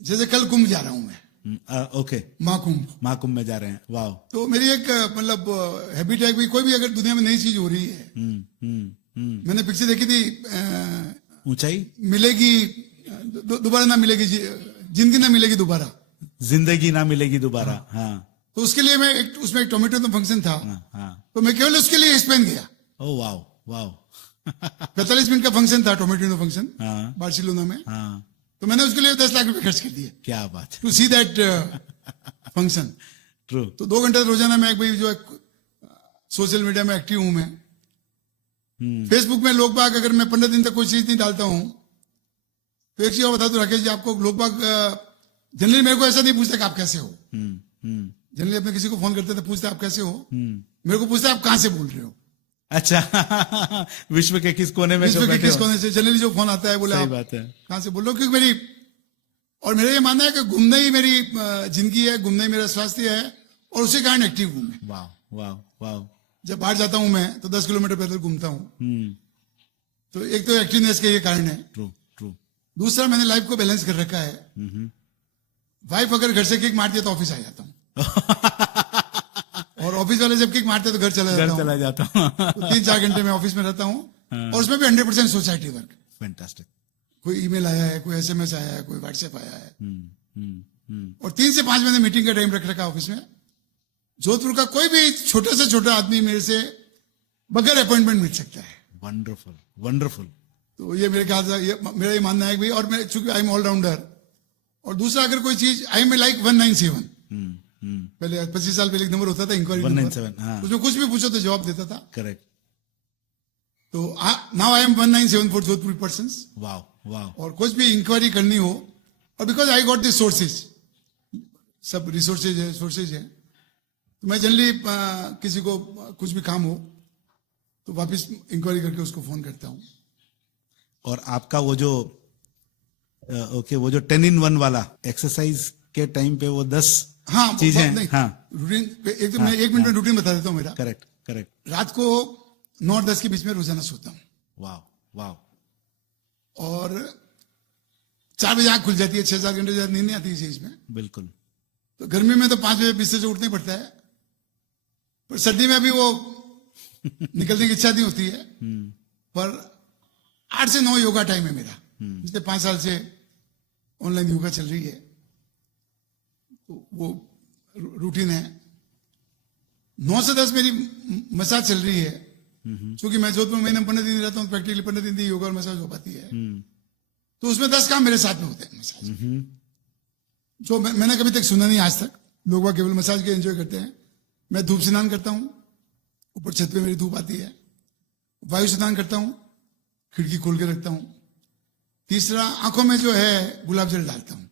जैसे कल कुंभ जा रहा हूं मैं। ओके। महाकुंभ में जा रहे हैं। वाओ। तो मेरी एक मतलब हैबिट है कि कोई भी अगर दुनिया में नई चीज हो रही है, मैंने पिक्चर देखी थी, ऊंचाई मिलेगी दोबारा ना मिलेगी, जिंदगी ना मिलेगी दोबारा, जिंदगी ना मिलेगी दोबारा। हाँ। तो उसके लिए मैं उसमें एक टोमेटो का फंक्शन था। हाँ। तो मैं केवल उसके लिए स्पेन गया। Oh wow wow. 45 मिनट का फंक्शन था, टोमेटो फंक्शन हाँ। बार्सिलोना में। हाँ। तो मैंने उसके लिए 10 लाख रुपए खर्च कर दिए। क्या बात है। To see that function. True. तो 2 घंटे रोजाना मैं एक भाई जो सोशल मीडिया में एक्टिव हूं मैं। फेसबुक में लोग बाग, अगर मैं 15 दिन तक कोई चीज नहीं डालता हूं, तो एक चीज और बता दो राकेश जी आपको, लोग बाग जनरली मेरे को ऐसा नहीं पूछते कि आप कैसे हो। जनरली अपने किसी को फोन करते तो पूछते आप कैसे हो, मेरे को पूछते आप कहां से बोल रहे हो। अच्छा। विश्व के किस कोने में, विश्व के किस कोने से जनरली जो फोन आता है, बोले आप बात है, कहां से बोल रहे हो। क्योंकि मेरा ये मानना है कि घूमना ही मेरी जिंदगी है, घूमना ही मेरा स्वास्थ्य है, और उसी कारण एक्टिव हूं मैं। वाह वाह वाह। जब बाहर जाता हूं मैं तो 10 किलोमीटर पैदल घूमता हूं। तो एक तो एक्टिवनेस के ये कारण है। True true. दूसरा, मैंने लाइफ को बैलेंस कर रखा है। वाइफ अगर घर से किक मारती है तो ऑफिस आ जाता हूँ, और ऑफिस वाले जब किक मारते हैं तो घर चला जाता हूँ। तो 3-4 घंटे में ऑफिस में रहता हूँ। और उसमें भी 100% सोसाइटी वर्क। फैंटास्टिक। कोई ईमेल आया है, कोई SMS आया है, कोई व्हाट्सएप आया है। और 3 से 5 मैंने मीटिंग का टाइम रख रखा ऑफिस में। जोधपुर का कोई भी छोटा से छोटा आदमी मेरे से बगैर अपॉइंटमेंट मिल सकता है। Wonderful wonderful. तो ये मेरे ख्याल से मेरा ये मानना है कि भाई, और मैं चूंकि आई एम ऑलराउंडर, और दूसरा अगर कोई चीज, आई एम लाइक 197। पहले 25 साल पहले एक नंबर होता था, इंक्वायरी 197। हाँ। उसमें कुछ भी पूछो तो जवाब देता था। करेक्ट। तो now I am 197 for Jodhpur persons. Wow wow. और कुछ भी इंक्वायरी करनी हो, और because I got this sources, सब सोर्सेज है, तो मैं जनरली किसी को कुछ भी काम हो तो वापस इंक्वायरी करके उसको फोन करता हूँ। और आपका वो जो वो जो 10 in 1 वाला एक्सरसाइज के टाइम पे वो 10 चीजें। हाँ। रूटीन एक तो मैं 1 मिनट में रूटीन बता देता हूँ मेरा। Correct correct. रात को 9 और 10 के बीच में रोजाना सोता हूँ। वाह वाह। और 4 बजे आंख खुल जाती है, 6-7 घंटे ज्यादा नींद नहीं आती इस चीज में। बिल्कुल। तो गर्मी में तो 5 बजे बिस्तर से उठना ही पड़ता है, पर सर्दी में अभी वो निकलने की इच्छा नहीं होती है। पर 8 से 9 योगा टाइम है मेरा। पिछले 5 साल से ऑनलाइन योगा चल रही है, तो वो रूटीन है। 9 से 10 मेरी मसाज चल रही है। क्योंकि मैं जोधपुर महीने में 15 दिन रहता हूँ, प्रैक्टिकली 15 दिन योगा और मसाज हो पाती है। तो उसमें 10 काम मेरे साथ में होते हैं मसाज, जो मैंने कभी तक सुना नहीं आज तक। लोग केवल मसाज के एंजॉय करते हैं। मैं धूप स्नान करता हूँ, ऊपर छत पे मेरी धूप आती है। वायु स्नान करता हूँ, खिड़की खोल के रखता हूँ। तीसरा, आंखों में जो है गुलाब जल डालता हूँ।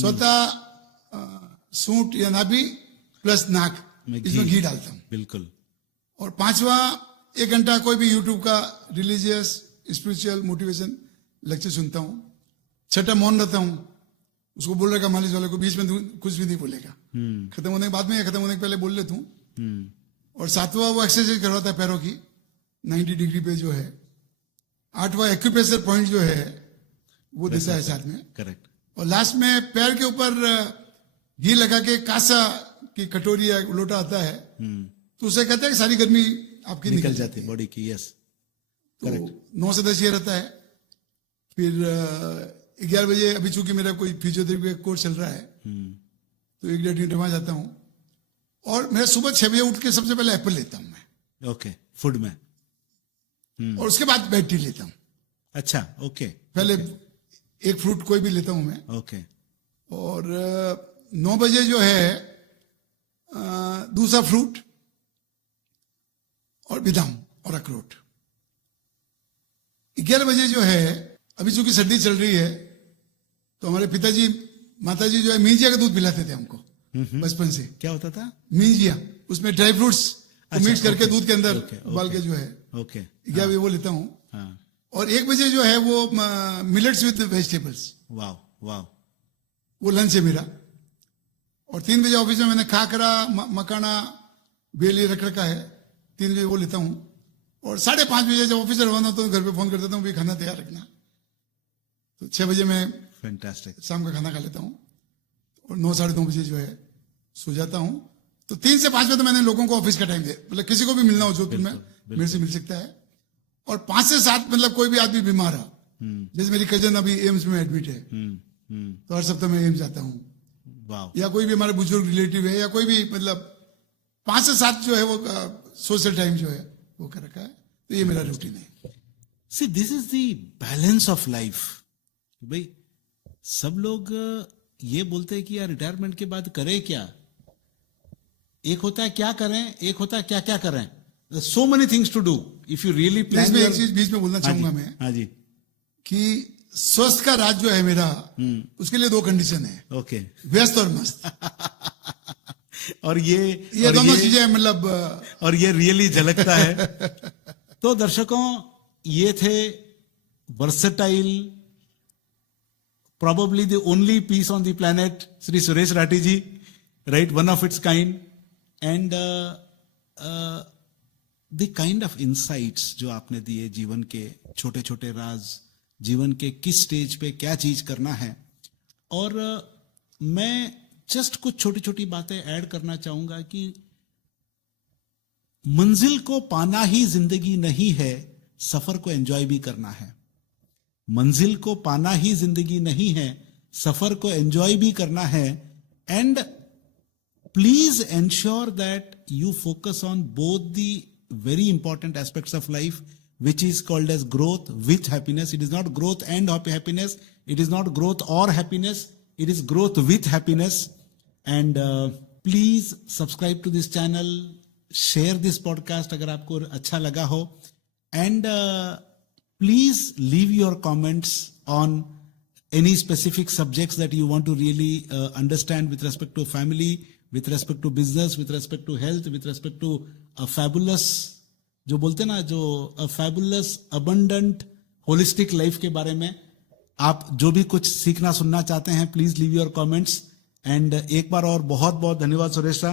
चौथा, सूंठ या नाभि प्लस नाक, इसमें घी डालता हूँ। बिल्कुल। और 5वां 1 घंटा कोई भी यूट्यूब का रिलीजियस स्पिरिचुअल मोटिवेशन लेक्चर सुनता हूँ। 6ठा मौन रहता हूँ, उसको बोल रहेगा मालिश वाले को, बीच में कुछ भी नहीं बोलेगा, खत्म होने के बाद में या खत्म होने के पहले बोल लेता हूँ। और 7वां वो एक्सरसाइज करवाता है पैरों की 90 डिग्री पे जो है। 8वां एक्यूप्रेशर पॉइंट जो है वो देता है साथ में। करेक्ट। और लास्ट में पैर के ऊपर घी लगा के कासा की कटोरी या लोटा आता है, तो उसे कहते हैं कि सारी गर्मी आपकी निकल जाती है बॉडी की। यस, तो 9 से 10 ये रहता है। फिर 11 बजे, अभी चूंकि मेरा कोई फिजियोथेरेपी का कोर्स चल रहा है, तो 1-1.5 घंटे वहां जाता हूँ। और मैं सुबह 6 बजे उठ के सबसे पहले एप्पल लेता हूँ मैं। ओके, फूड में। और उसके बाद बेड टी लेता हूँ। अच्छा, ओके। पहले एक फ्रूट कोई भी लेता हूँ मैं। ओके। और 9 बजे जो है दूसरा फ्रूट और बादाम और अखरोट। 11 बजे जो है, अभी चूंकि सर्दी चल रही है, तो हमारे पिताजी माताजी जो है मींजिया का दूध पिलाते थे हमको बचपन से। क्या होता था? मींजिया, उसमें ड्राई फ्रूट्स अच्छा, मिक्स करके दूध के अंदर ओके, उबाल के जो है। ओके। 11 बजे वो लेता हूँ। हाँ। और 1 बजे जो है वो मिलेट्स विद वेजिटेबल्स, वाह वाह। वो लंच है मेरा। और 3 बजे ऑफिस में मैंने खाकरा मखाना बेली रख रखा है, 3 बजे वो लेता हूँ। और 5:30 बजे जब ऑफिस से रवाना होता हूँ, घर पे फोन कर देता हूँ भी खाना तैयार रखना। तो 6 बजे मैं फैंटास्टिक शाम का खाना खा लेता हूँ। और 9-9:30 बजे जो है सो जाता हूँ। तो 3 से 5 बजे तो मैंने लोगों को ऑफिस का टाइम दिया, मतलब किसी को भी मिलना हो जोधपुर में मेरे से मिल सकता है। और 5 से 7 मतलब कोई भी आदमी बीमार है, जैसे मेरी कजन अभी एम्स में एडमिट है, तो हर सप्ताह में एम्स जाता हूँ। या कोई भी हमारे बुजुर्ग रिलेटिव है, या कोई भी, मतलब 5 से 7 जो है वो सोशल टाइम जो है वो कर रखा है। तो ये मेरा रूटीन है। See, this is the balance of life. भाई सब लोग ये बोलते हैं कि यार रिटायरमेंट के बाद करें क्या। एक होता है क्या करें, एक होता है क्या क्या करें। So many things to do if you really plan. एक चीज बीच में बोलना चाहूंगा मैं। हाँ जी। कि स्वस्थ का राज जो है मेरा, उसके लिए 2 कंडीशन है। ओके। व्यस्त और मस्त। और ये दोनों चीजें मतलब और ये रियली झलकता है। तो दर्शकों, ये थे versatile, probably the only piece on the planet, Sri Suresh Rathi ji, right, one of its kind, and the kind of insights जो आपने दिए, जीवन के छोटे छोटे राज, जीवन के किस स्टेज पे क्या चीज करना है। और मैं जस्ट कुछ छोटी छोटी बातें ऐड करना चाहूंगा कि मंजिल को पाना ही जिंदगी नहीं है, सफर को एंजॉय भी करना है। मंजिल को पाना ही जिंदगी नहीं है, सफर को एंजॉय भी करना है। And please ensure that you focus on both the very important aspects of life, which is called as growth with happiness. It is not growth and happiness. It is not growth or happiness. It is growth with happiness. And please subscribe to this channel. Share this podcast अगर आपको अच्छा लगा हो. And please leave your comments on any specific subjects that you want to really understand with respect to family, with respect to business, with respect to health, with respect to a fabulous, जो बोलते ना, जो फैबुलस अबंडेंट होलिस्टिक लाइफ के बारे में आप जो भी कुछ सीखना सुनना चाहते हैं, please leave your comments. And एक बार और बहुत बहुत धन्यवाद सुरेश सा।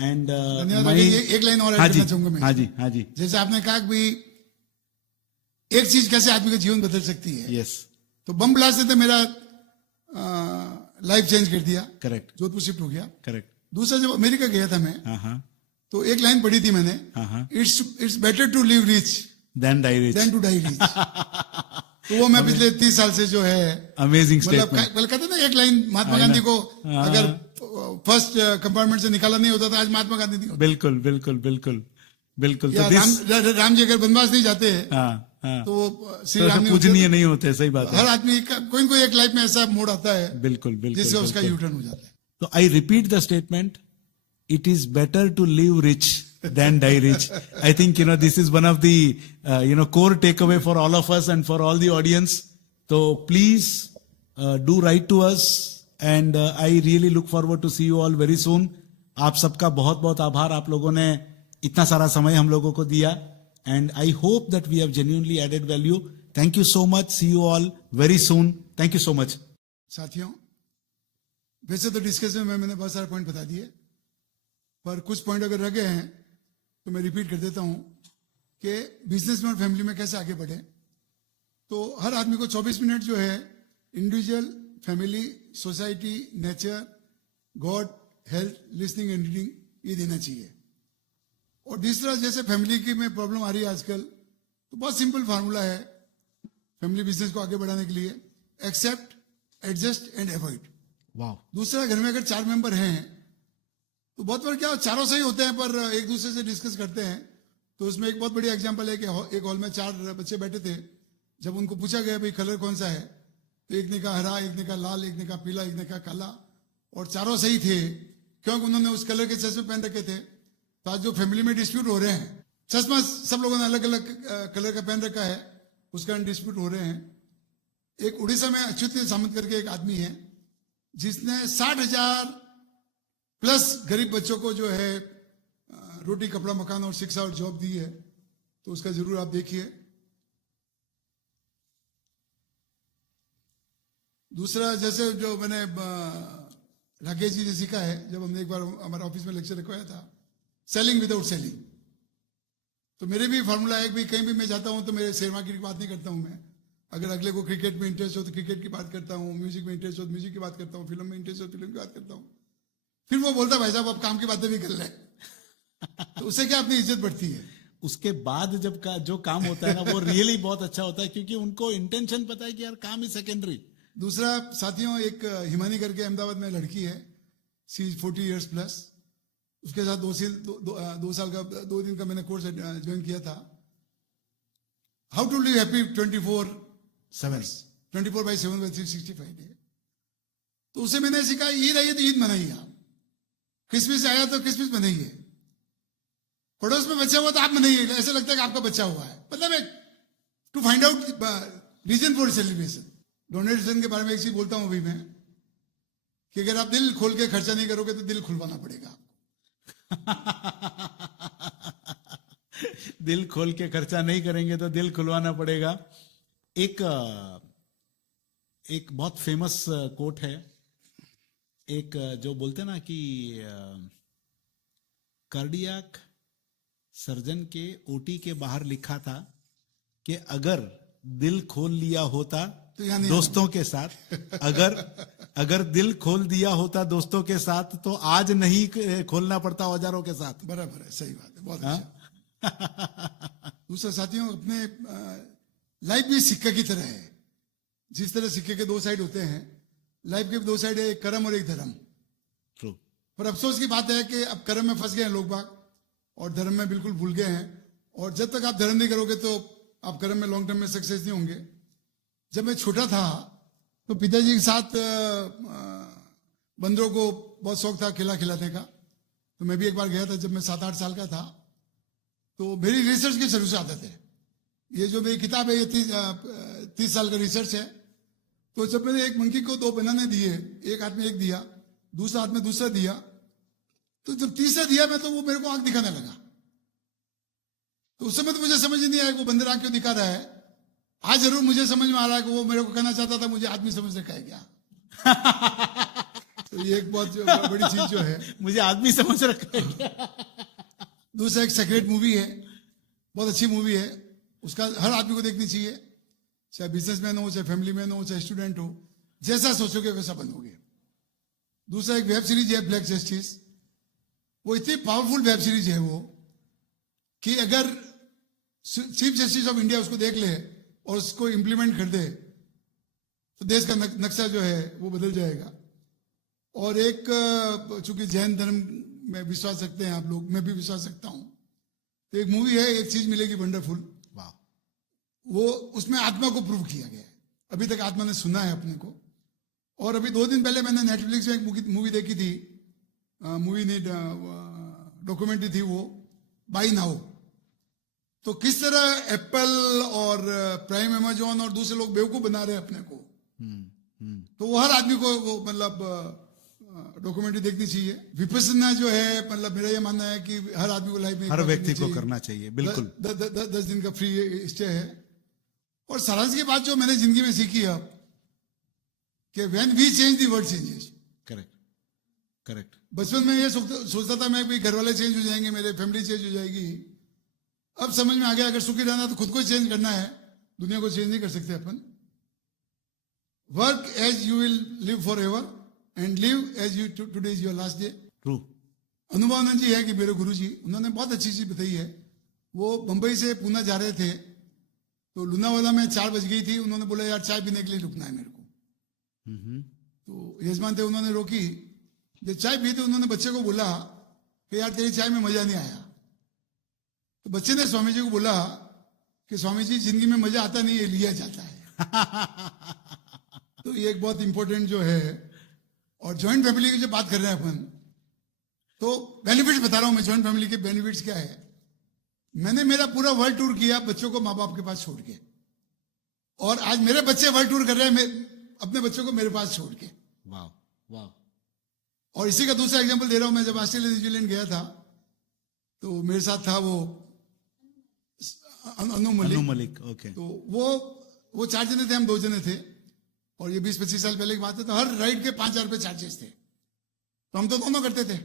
एंड एक लाइन और ऐड करना चाहूंगा मैं। हाँ जी, हाँ जी। जैसे आपने कहा कि एक चीज कैसे आदमी का जीवन बदल सकती है। यस। तो बम ब्लास्ट से तो मेरा लाइफ चेंज कर दिया। करेक्ट। जोधपुर शिफ्ट हो गया। करेक्ट। दूसरा, जब अमेरिका गया था मैं, हाँ हाँ, तो एक लाइन पढ़ी थी मैंने, it's better to live rich than die rich. To die rich. तो वो मैं पिछले 30 साल से जो है, अमेजिंग मतलब कहते ना एक लाइन, महात्मा गांधी को अगर फर्स्ट कंपार्टमेंट से निकाला नहीं होता तो आज महात्मा गांधी नहीं होता। बिल्कुल बिल्कुल बिल्कुल बिल्कुल। तो राम जी अगर वनवास नहीं जाते तो श्री राम पूजनीय नहीं होते। सही बात है। हर आदमी कोई ना कोई एक लाइफ में ऐसा मोड़ आता है, बिल्कुल बिल्कुल, जिससे उसका यूटर्न हो जाता है। तो I repeat the statement, it is better to live rich than die rich. I think, this is one of the, core takeaway for all of us and for all the audience. So please do write to us, and I really look forward to see you all very soon. आप सबका बहुत बहुत आभार, आप लोगों ने इतना सारा समय हम लोगों को दिया, and I hope that we have genuinely added value. Thank you so much, see you all very soon. Thank you so much. साथियों, वैसे तो डिस्कशन में मैंने बहुत सारे पॉइंट बता दिए, पर कुछ पॉइंट अगर रह गए हैं तो मैं रिपीट कर देता हूं कि बिजनेस में और फैमिली में कैसे आगे बढ़े. तो हर आदमी को 24 मिनट जो है individual, family, society, nature, God, health, listening and reading, ये देना चाहिए. और तीसरा, जैसे फैमिली की में प्रॉब्लम आ रही है आजकल, तो बहुत सिंपल फार्मूला है फैमिली बिजनेस को आगे बढ़ाने के लिए: एक्सेप्ट, एडजस्ट एंड अवॉइड. वाह. दूसरा, घर में अगर 4 मेंबर हैं तो बहुत बार क्या चारों सही होते हैं पर एक दूसरे से डिस्कस करते हैं. तो उसमें एक बहुत बड़ी एग्जांपल है कि एक हॉल में 4 बच्चे बैठे थे. जब उनको पूछा गया भाई कलर कौन सा है, तो एक ने कहा हरा, एक ने कहा लाल, एक ने कहा पीला, एक ने कहा काला, और चारों सही थे क्योंकि उन्होंने उस कलर के चश्मे पहन रखे थे. तो आज जो फैमिली में डिस्प्यूट हो रहे हैं, चश्मा सब लोगों ने अलग अलग कलर का पहन रखा है, उस कारण डिस्प्यूट हो रहे हैं. एक उड़ीसा में अच्युत सामंत करके एक आदमी है जिसने 60,000 प्लस गरीब बच्चों को जो है रोटी, कपड़ा, मकान और शिक्षा और जॉब दी है. तो उसका जरूर आप देखिए. दूसरा, जैसे जो मैंने राकेश जी से सीखा है, जब हमने एक बार हमारे ऑफिस में लेक्चर रखवाया था, सेलिंग विदाउट सेलिंग. तो मेरे भी फार्मूला है कि कहीं भी मैं जाता हूं तो मेरे शेयर मार्केट की बात नहीं करता हूं मैं. अगर अगले को क्रिकेट में इंटरेस्ट हो तो क्रिकेट की बात करता हूं, म्यूजिक में इंटरेस्ट हो तो म्यूजिक की बात करता हूं, फिल्म में इंटरेस्ट हो तो फिल्म की बात करता हूं. फिर वो बोलता भाई साहब आप काम की बातें भी कर ले. तो उससे क्या अपनी इज्जत बढ़ती है. उसके बाद जब जो काम होता है ना वो रियली बहुत अच्छा होता है, क्योंकि उनको इंटेंशन पता है कि यार काम ही सेकेंडरी. दूसरा, साथियों, एक हिमानी करके अहमदाबाद में लड़की है, सी 40 इयर्स प्लस. उसके साथ 2 साल का 2 दिन का मैंने कोर्स ज्वाइन किया था, how to live happy 24/7 365 day. तो उसे मैंने सीखा, ईद आई है तो ईद मनाइए आप, क्रिसमस आया तो क्रिसमस मनाइए, पड़ोस में बच्चा हुआ तो आप मनाइए, ऐसा लगता है कि आपका बच्चा हुआ है. मतलब to find out reason for celebration. Donation के बारे में एक चीज बोलता हूं अभी मैं, कि अगर आप दिल खोल के खर्चा नहीं करोगे तो दिल खुलवाना पड़ेगा. दिल खोल के खर्चा नहीं करेंगे तो दिल खुलवाना पड़ेगा. एक बहुत फेमस कोट है, एक जो बोलते ना कि कार्डियक सर्जन के ओटी के बाहर लिखा था कि अगर दिल खोल लिया होता दोस्तों के साथ, अगर दिल खोल दिया होता दोस्तों के साथ तो आज नहीं खोलना पड़ता औजारों के साथ. बराबर है, सही बात है, बहुत अच्छा. दूसरा, साथियों, अपने लाइफ भी सिक्के की तरह है. जिस तरह सिक्के के 2 साइड होते हैं, लाइफ के 2 साइड है, एक कर्म और एक धर्म. ट्रू. पर अफसोस की बात है कि अब कर्म में फंस गए हैं लोग बाग और धर्म में बिल्कुल भूल गए हैं. और जब तक आप धर्म नहीं करोगे तो आप कर्म में लॉन्ग टर्म में सक्सेस नहीं होंगे. जब मैं छोटा था तो पिताजी के साथ बंदरों को बहुत शौक था खिलाने का. तो मैं भी एक बार गया था जब मैं 7-8 साल का था. तो मेरी रिसर्च की शुरू से आदत है. ये जो मेरी किताब है ये 30 साल का रिसर्च है. तो जब मैंने एक मंकी को 2 बनाने दिए, एक हाथ में एक दिया, दूसरा हाथ में दूसरा दिया, तो जब तीसरा दिया मैं तो वो मेरे को आंख दिखाने लगा. तो उस समय तो मुझे समझ नहीं आया कि वो बंदर आंख क्यों दिखा रहा है. आज जरूर मुझे समझ में आ रहा है कि वो मेरे को कहना चाहता था मुझे आदमी समझ रखा है क्या. तो ये एक बहुत बड़ी चीज जो है, मुझे आदमी समझ रखा है क्या. दूसरा, एक सेक्रेट मूवी है, बहुत अच्छी मूवी है, उसका हर आदमी को देखनी चाहिए, चाहे बिजनेसमैन हो, चाहे फैमिली मैन हो, चाहे स्टूडेंट हो. जैसा सोचोगे वैसा बनोगे. दूसरा, एक वेब सीरीज है ब्लैक जस्टिस. वो इतनी पावरफुल वेब सीरीज है वो कि अगर चीफ जस्टिस ऑफ इंडिया उसको देख ले और उसको इंप्लीमेंट कर दे तो देश का नक्शा जो है वो बदल जाएगा. और एक, चूंकि जैन धर्म में विश्वास रखते हैं आप लोग, मैं भी विश्वास रखता हूं, तो एक मूवी है एक चीज मिलेगी वंडरफुल. वाह. वो उसमें आत्मा को प्रूव किया गया है. अभी तक आत्मा ने सुना है अपने को. और अभी 2 दिन पहले मैंने नेटफ्लिक्स में एक मूवी देखी थी, मूवी नहीं डॉक्यूमेंट्री थी वो, बाई नाउ. तो किस तरह एप्पल और प्राइम अमेजोन और दूसरे लोग बेवकूफ बना रहे हैं अपने को. तो वो हर आदमी को वो मतलब डॉक्यूमेंट्री देखनी चाहिए। विपश्यना जो है, मतलब मेरा ये मानना है कि हर आदमी को लाइफ में हर व्यक्ति को करना चाहिए, बिल्कुल। 10 दिन का फ्री स्टे है। और सारांश की बात जो मैंने जिंदगी में सीखी अब, कि when we change the world changes. Correct, correct. बचपन में ये सोचता था मैं कि घर वाले चेंज हो जाएंगे, मेरे फैमिली चेंज हो जाएगी। अब समझ में आ गया अगर सुखी रहना तो खुद को चेंज करना है, दुनिया को चेंज नहीं कर सकते अपन। Work as you will live for ever and live as you today is your last day. True. Anubhavananda ji है कि मेरे गुरु जी, उन्होंने बहुत अच्छी चीज बताई है। वो बंबई से पूना जा रहे थे, तो लूनावाला में 4 बज गई थी। उन्होंने बोला यार चाय पीने के लिए रुकना है मेरे को। तो यजमान थे, उन्होंने रोकी। जब चाय पी तो उन्होंने बच्चे को बोला कि यार तेरी चाय में मजा नहीं आया। तो बच्चे ने स्वामी जी को बोला कि स्वामी जी जिंदगी में मजा आता नहीं है, लिया जाता है। तो ये एक बहुत इंपॉर्टेंट जो है। और ज्वाइंट फैमिली की जो बात कर रहे हैं अपन, तो बेनिफिट्स बता रहा हूं मैं, ज्वाइंट फैमिली के बेनिफिट्स क्या है। मैंने मेरा पूरा वर्ल्ड टूर किया बच्चों को माँ बाप के पास छोड़ के, और आज मेरे बच्चे वर्ल्ड टूर कर रहे हैं अपने बच्चों को मेरे पास छोड़ के। वाह, वाह। और इसी का दूसरा एग्जांपल दे रहा हूं। मैं जब ऑस्ट्रेलिया न्यूजीलैंड गया था, तो मेरे साथ था वो अनु मलिक। ओके। तो वो 4 जने थे, हम 2 जने थे। और ये 20-25 साल पहले की बात है। तो हर राइड के 5,000 रुपए चार्जेस थे। तो हम तो दोनों करते थे,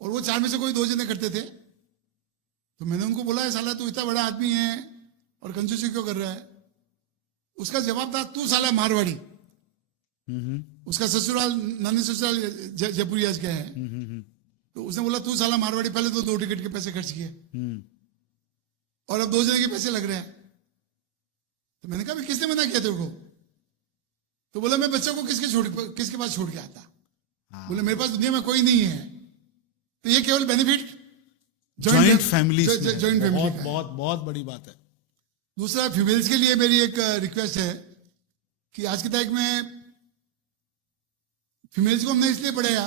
और वो 4 में से कोई 2 जने करते थे। तो मैंने उनको बोला है साला तू इतना बड़ा आदमी है और कंजूसी क्यों कर रहा है। उसका जवाब था तू साला मारवाड़ी। उसका ससुराल, नानी ससुराल जयपुरिया के है। तो उसने बोला तू साला मारवाड़ी, पहले तो 2 टिकट के पैसे खर्च किए और अब 2 जने के पैसे लग रहे हैं। तो मैंने कहा किसने मना किया तेरे को। तो बोला मैं बच्चों को किसके पास छोड़ के आता। बोले मेरे पास दुनिया में कोई नहीं है। तो ये केवल benefit joint family, joint family बहुत बहुत बड़ी बात है। दूसरा, फीमेल्स के लिए मेरी एक रिक्वेस्ट है कि आज की तारीख में फीमेल्स को हमने इसलिए पढ़ाया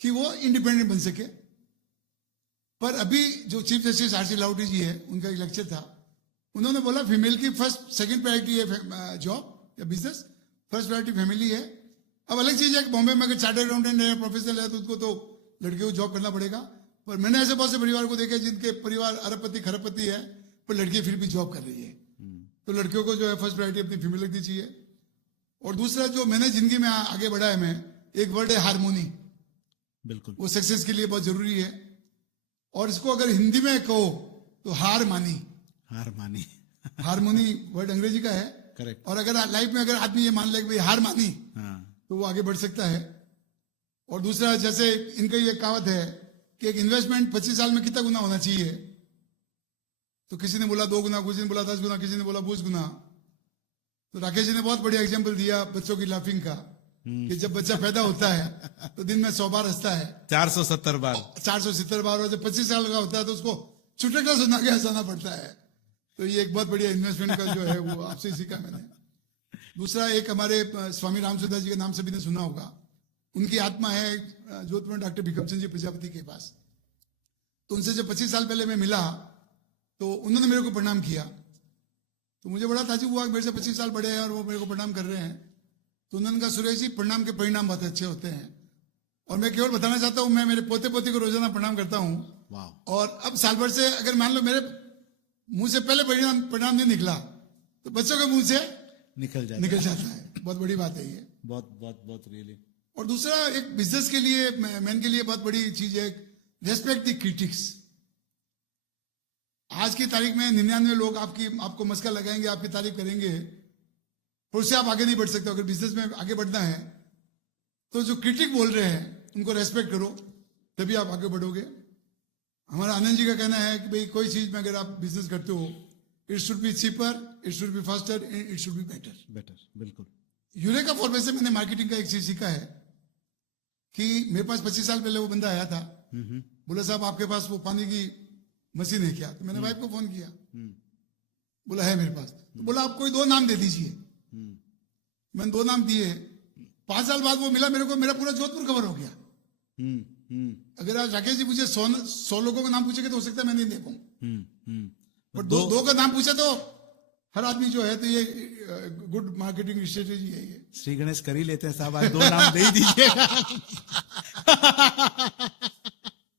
कि वो इंडिपेंडेंट बन सके। पर अभी जो चीफ जस्टिस आर सी लाउटी जी है, उनका एक लेक्चर था। उन्होंने बोला फीमेल की सेकंड प्रायोरिटी है जॉब या बिजनेस, फर्स्ट प्रायोरिटी फैमिली है। अब अलग चीज है कि बॉम्बे में अगर चार्टर्ड अकाउंटेंट है, प्रोफेसर है, तो उसको तो लड़के को जॉब करना पड़ेगा। पर मैंने ऐसे बहुत से परिवार को देखे जिनके परिवार अरबपति खरबपति है, पर लड़की फिर भी जॉब कर रही है। तो लड़कियों को जो है फर्स्ट प्रायोरिटी अपनी फीमेल रखनी चाहिए। और दूसरा जो मैंने जिंदगी में आगे बढ़ा है, मैं एक वर्ड है हारमोनी। बिल्कुल, वो सक्सेस के लिए बहुत जरूरी है। और इसको अगर हिंदी में कहो तो हार मानी। हारमोनी वर्ड अंग्रेजी का है। करेक्ट। और अगर लाइफ में अगर आदमी ये मान ले कि भाई हार मानी, तो वो आगे बढ़ सकता है। और दूसरा, जैसे इनका ये कहावत है कि एक इन्वेस्टमेंट 25 साल में कितना गुना होना चाहिए। तो किसी ने बोला 2 गुना, किसी ने बोला 10 गुना, किसी ने बोला 20 गुना। तो राकेश जी ने बहुत बढ़िया एग्जाम्पल दिया बच्चों की लाफिंग का, कि जब बच्चा पैदा होता है तो दिन में 100 बार हंसता है, 470 बार। 470 बार। और जब 25 साल का होता है तो उसको चुटकुला सुना के हंसाना पड़ता है। तो ये एक बहुत बढ़िया इन्वेस्टमेंट का जो है वो आपसे सीखा मैंने। दूसरा, एक हमारे स्वामी रामसुंदर जी का नाम सभी ने सुना होगा। उनकी आत्मा है जोधपुर में डॉक्टर भिकमचंद जी प्रजापति के पास। तो उनसे जब 25 साल पहले मैं मिला तो उन्होंने मेरे को प्रणाम किया। तो मुझे बड़ा ताजुब हुआ कि मेरे से 25 साल बड़े हैं और वो मेरे को प्रणाम कर रहे हैं। तो उन्होंने कहा सुरेश जी, प्रणाम के परिणाम बहुत अच्छे होते हैं। और मैं केवल बताना चाहता हूं, मैं मेरे पोते पोती को रोजाना प्रणाम करता हूं। और अब साल भर से अगर मान लो मेरे मुंह से पहले प्रणाम नहीं निकला, तो बच्चों के मुंह से निकल जाता है। बहुत बड़ी बात है ये, बहुत बहुत बहुत रियली। और दूसरा, एक बिजनेस के लिए, मैन के लिए बहुत बड़ी चीज है, रेस्पेक्ट द क्रिटिक्स। आज की तारीख में 99 लोग आपको मस्का लगाएंगे, आपकी तारीफ करेंगे, और उससे आप आगे नहीं बढ़ सकते। अगर बिजनेस में आगे बढ़ना है तो जो क्रिटिक बोल रहे हैं उनको रेस्पेक्ट करो, तभी आप आगे बढ़ोगे। हमारा आनंद जी का कहना है कि भाई कोई चीज में अगर आप बिजनेस करते हो, it should be cheaper, it should be faster, it should be better. बिल्कुल। यूरेका फॉर्मेट से मैंने मार्केटिंग का एक चीज सीखा है कि मेरे पास 25 साल पहले वो बंदा आया था, बोला साहब आपके पास वो पानी की मशीन है क्या। तो मैंने वाइफ को फोन किया, बोला है मेरे पास। तो बोला आप कोई 2 नाम दे दीजिए। मैंने 2 नाम दिए। 5 साल बाद वो मिला मेरे को, मेरा पूरा जोधपुर कवर हो गया। अगर आज राकेश जी मुझे 100 लोगों का नाम पूछेंगे तो हो सकता है मैं नहीं दे पाऊं, पर 2 का नाम पूछे तो हर आदमी जो है, तो ये गुड मार्केटिंग स्ट्रेटेजी है ये। श्री गणेश कर ही लेते हैं साहब, आज 2 नाम दे ही दीजिएगा।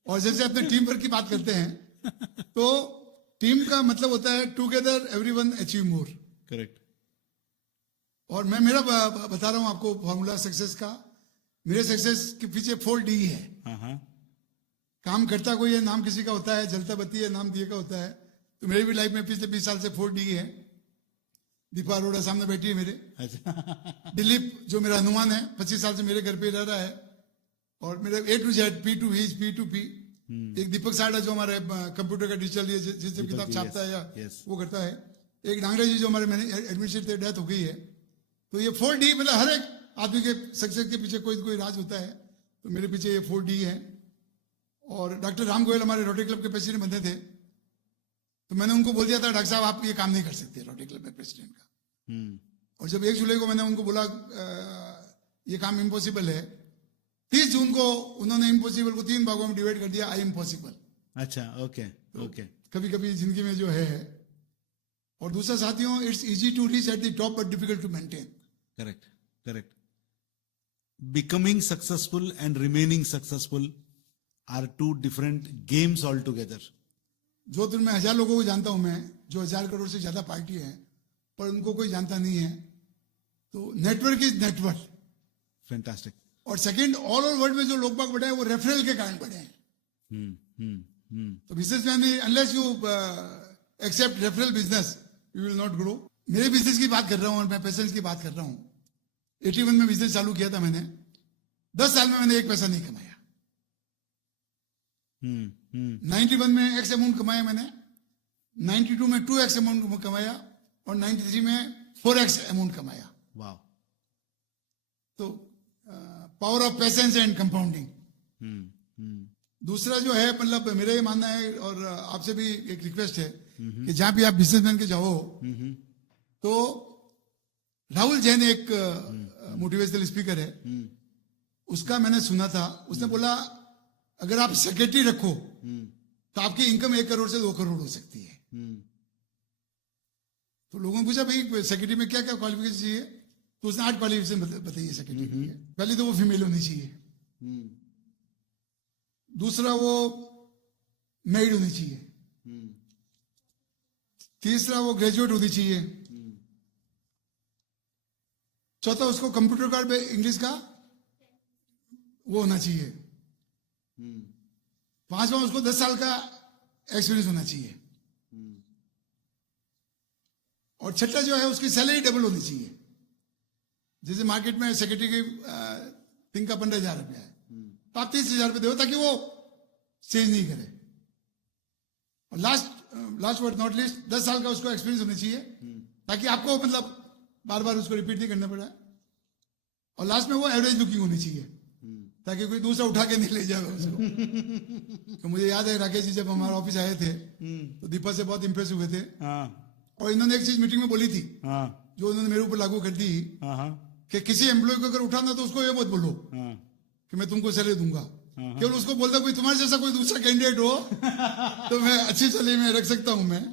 और जैसे अपने टीम वर्क की बात करते हैं, तो टीम का मतलब होता है together everyone achieve more. Correct. और मैं मेरा बता रहा हूं आपको फॉर्मूला सक्सेस का। मेरे सक्सेस के पीछे 4D है। हाँ। काम करता कोई है, नाम किसी का होता है, जलता बत्ती है, नाम दिए का होता है। तो मेरी भी लाइफ में पिछले 20 साल से 4D है। दीपा अरोड़ा सामने बैठी है मेरे। अच्छा। दिलीप जो मेरा हनुमान है, 25 साल से मेरे घर पे रह रहा है। और मेरे A to Z, P to H, P to P। एक दीपक साड़ा जो हमारे कंप्यूटर का डिजिटल जिससे किताब छापता है या वो करता है। एक डांगरे जी जो हमारे एडमिनिस्ट्रेटर डेथ हो गई है। तो ये 4D, मतलब हर एक आदमी के सक्सेस के पीछे कोई कोई राज होता है। तो मेरे पीछे ये 4D है। और डॉक्टर राम गोयल हमारे रोटरी क्लब के प्रेसिडेंट बनते थे, तो मैंने उनको बोल दिया था, डॉक्टर साहब आप ये काम नहीं कर सकते रोटरी क्लब में प्रेसिडेंट का। और जब 1 जुलाई को मैंने उनको बोला ये काम इम्पॉसिबल है, 30 जून को उन्होंने इम्पॉसिबल को 3 भागों में डिवाइड कर दिया, आई इम्पॉसिबल। अच्छा, ओके। कभी कभी जिंदगी में जो है। और दूसरा साथियों, it's easy to reach at the top but difficult to maintain. Correct. Becoming successful and remaining successful are 2 different games altogether. Jodhpur में 1000 लोगों को जानता हूं मैं, जो 1000 करोड़ से ज्यादा पार्टी है, पर उनको कोई जानता नहीं है। तो नेटवर्क इज नेटवर्क। Fantastic. और सेकंड, ऑल ओवर वर्ल्ड में जो लोग बाग बढ़े हैं वो रेफरल के कारण बढ़े हैं। तो businessman, unless you accept referral business, you will not grow. मेरे बिजनेस की बात कर रहा हूं और मैं पेशेंस की बात कर रहा हूं। 81 में बिजनेस चालू किया था मैंने। 10 साल में मैंने 1 पैसा नहीं कमाया। 91 में X अमाउंट कमाया मैंने, 92 में 2X अमाउंट कमाया, और 93 में 4X अमाउंट कमाया। वाह। तो power of patience and compounding. दूसरा जो है, मतलब मेरा ये मानना है, और आपसे भी एक रिक्वेस्ट है कि जहां भी आप बिजनेसमैन के जाओ, तो राहुल जैन एक मोटिवेशनल स्पीकर है, उसका मैंने सुना था। उसने बोला अगर आप सेक्रेटरी रखो तो आपकी इनकम 1 करोड़ से 2 करोड़ हो सकती है। तो लोगों ने पूछा भाई सेक्रेटरी में क्या क्या क्वालिफिकेशन चाहिए, तो उसने 8 क्वालिफिकेशन बताइए सेक्रेटरी की। पहले तो वो फीमेल होनी चाहिए, दूसरा वो मैरिड होनी चाहिए, तीसरा वो ग्रेजुएट होनी चाहिए, चौथा उसको कंप्यूटर कार्ड पे इंग्लिश का वो होना चाहिए, पांचवा उसको 10 साल का एक्सपीरियंस होना चाहिए, और छठा जो है उसकी सैलरी डबल होनी चाहिए। जैसे मार्केट में सेक्रेटरी की थिंग का 15,000 रुपया है, तो आप 30,000 रुपये दो ताकि वो चेंज नहीं करे। और लास्ट बट नॉट लिस्ट 10 साल का उसको एक्सपीरियंस होना चाहिए, ताकि आपको मतलब बार बार उसको रिपीट नहीं करना पड़ा। और लास्ट में वो एवरेज लुकिंग होनी चाहिए, ताकि कोई दूसरा उठा के नहीं ले जाए उसको। तो मुझे याद है राकेश जी जब हमारे ऑफिस आए थे तो दीपा से बहुत इंप्रेस हुए थे, और इन्होंने एक चीज मीटिंग में बोली थी जो उन्होंने मेरे ऊपर लागू कर दी कि किसी एम्प्लॉय को अगर उठाना तो उसको ये मत बोलो कि मैं तुमको सैलरी दूंगा, केवल उसको बोलता कोई तुम्हारे जैसा कोई दूसरा कैंडिडेट हो तो मैं अच्छी सैलरी में रख सकता हूं मैं।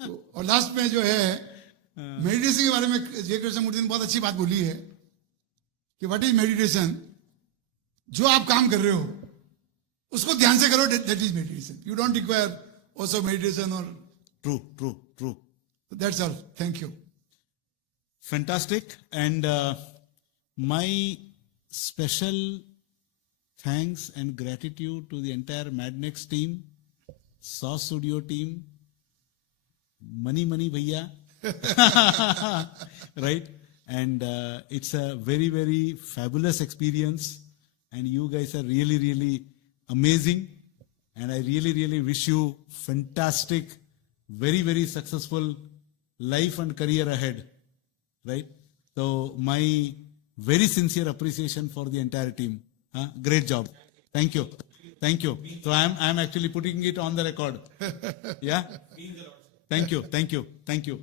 तो, और लास्ट में जो है मेडिटेशन के बारे में जय कृष्णमूर्ति ने बहुत अच्छी बात बोली है कि व्हाट इज मेडिटेशन। जो आप काम कर रहे हो उसको ध्यान से करो, that is meditation. You don't require also meditation और true. That's all, thank you. Fantastic. And my special thanks and gratitude to the entire Madnex team, Sauce Studio team, Mani Bhaiya, right? And it's a very, very fabulous experience. And you guys are really, really amazing. And I really, really wish you fantastic, very, very successful life and career ahead. Right? So my very sincere appreciation for the entire team. Great job. Thank you. So I'm actually putting it on the record. Yeah. Thank you.